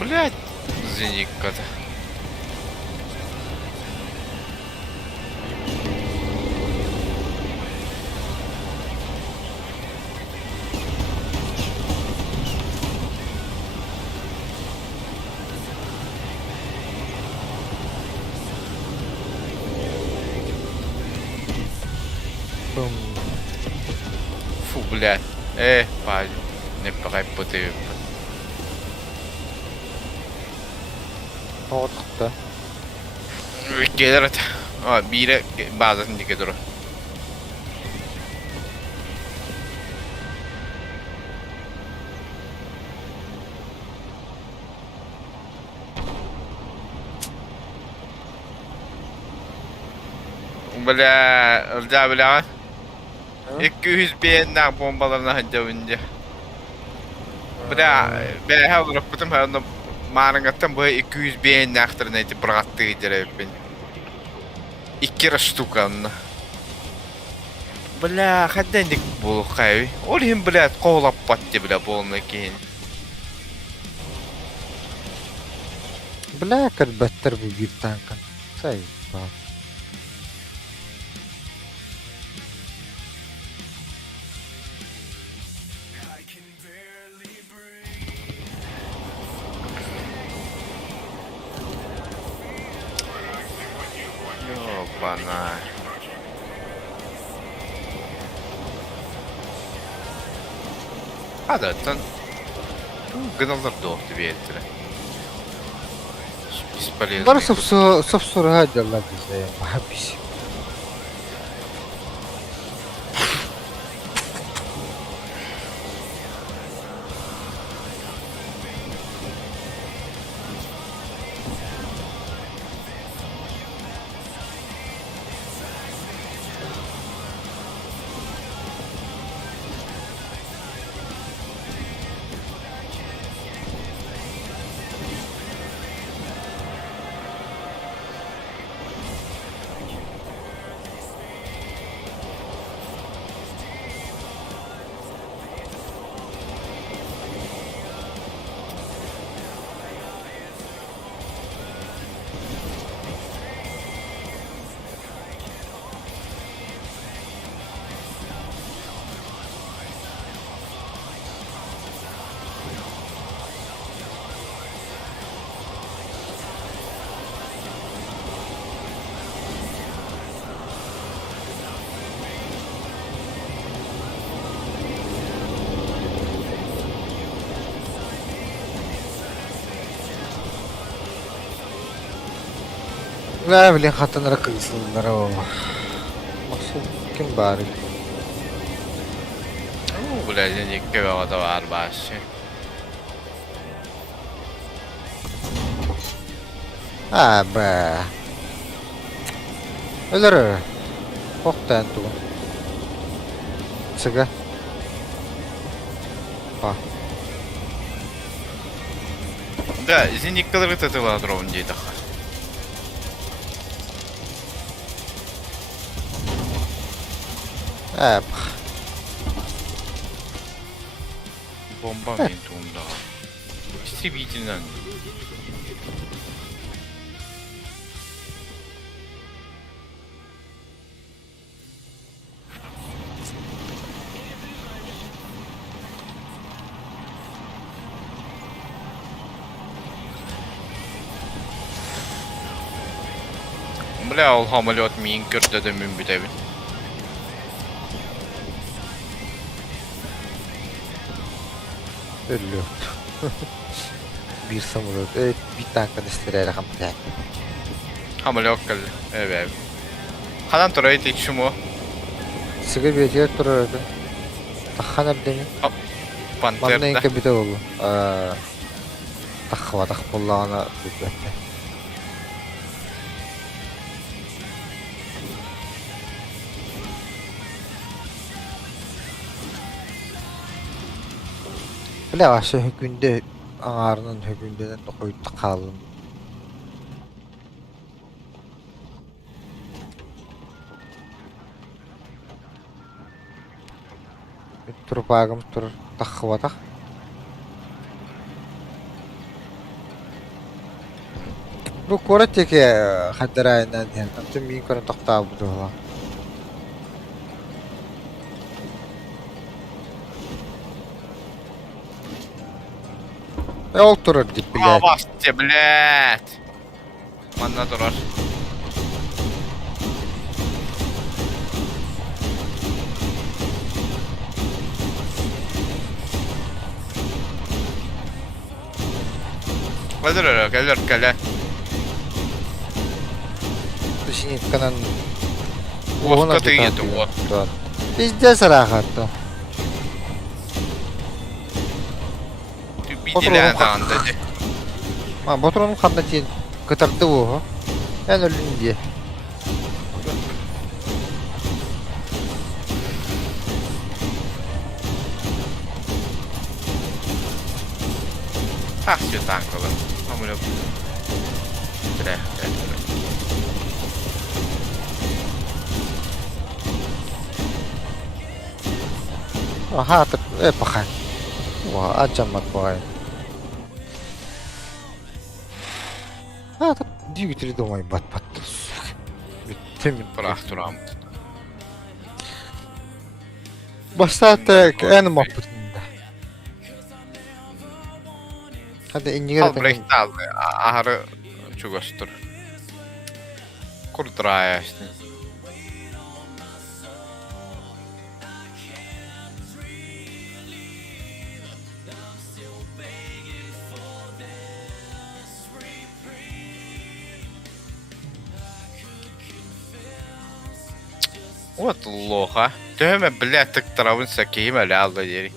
Блядь, Зеникка-то. Бум. Фу, блядь. Парень. Не препоты. Oğlukta. Gelir at. Biri bazen dike durur. Bля, bля. 200 beğenler bombalarına hadi önce. Bля, ben her olarak bütün her onu mağarangattan bu 200 beğenler neydi bıraktığı gider ben. 2 штука onu. Bля, hadi dik bul kayı. Olayım bля, kovlap battı bля bolna keyin. Bля, kad better bu bir tankan. Say, bak. Ёбана. Адаттан гыналар доқты бейттірі. Бесполезно. Bunlar sıfır hadi Allah bize ya. Hapis. Ne bileyim hatanlara kıyısınlar o. Nasıl kim bari? Bля, Зеникка вағада var başı. Ha be. Ölür. Oktan tu. Sıga. Ha. Да, Зениккалары татыла дровын дейді. Ha. Bomba мен туында. Истребительнен. Бля, ол хамолет мен көрді де мен бүтәбін. Ölüyor. bir samurot. Evet, bir tankın istereyle kamtaya. Hamle yok geldi. Evet. Kadan turayı tek şu mu? Sıgı bir yer durardı. Takhan abdeni. Manna Panter'da. inke bir de oldu. Takva takpullağına lütfette. Bile aşağı hükünde ağrının hükündeden de koyup kaldım. Turup ağım turur takva tak. Bu kora teki haddarayinden yani. Tüm bir konu takta bu da. Yol turur dip bile. Aa bastı blät. Manna durar. Gelir. Düşünün kanan. Oska teydi o. Bizde sarahatta. Bir dilen dağında. Ha, Baturan'ın kanında diye kıtırdı bu. Ben öldüm diye. Ah şu tanklı. Hamle. Bre. Aha, pakai. Wah, acamat pakai. Ha, dia gitu itu main bat terus. Bitim. Bırak duram. Basta tek en mahpusunda. Hadi İngilizce. Al brekti aldı. Ahırı çok östür. Kurdraya işte. Вот лоха. Тема, блядь, так травын сакейм әлі алды дери.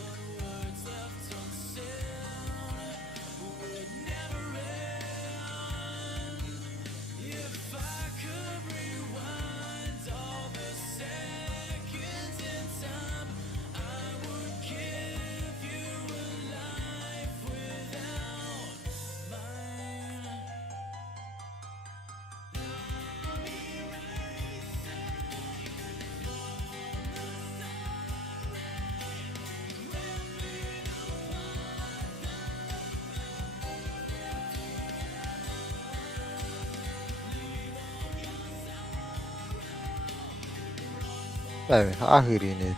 Evet, ahirini.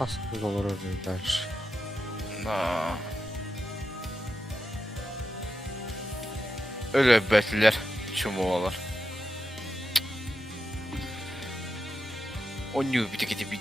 Aslında olur öyle. Öyle betliler. Çumoğlar. O new bir de gidip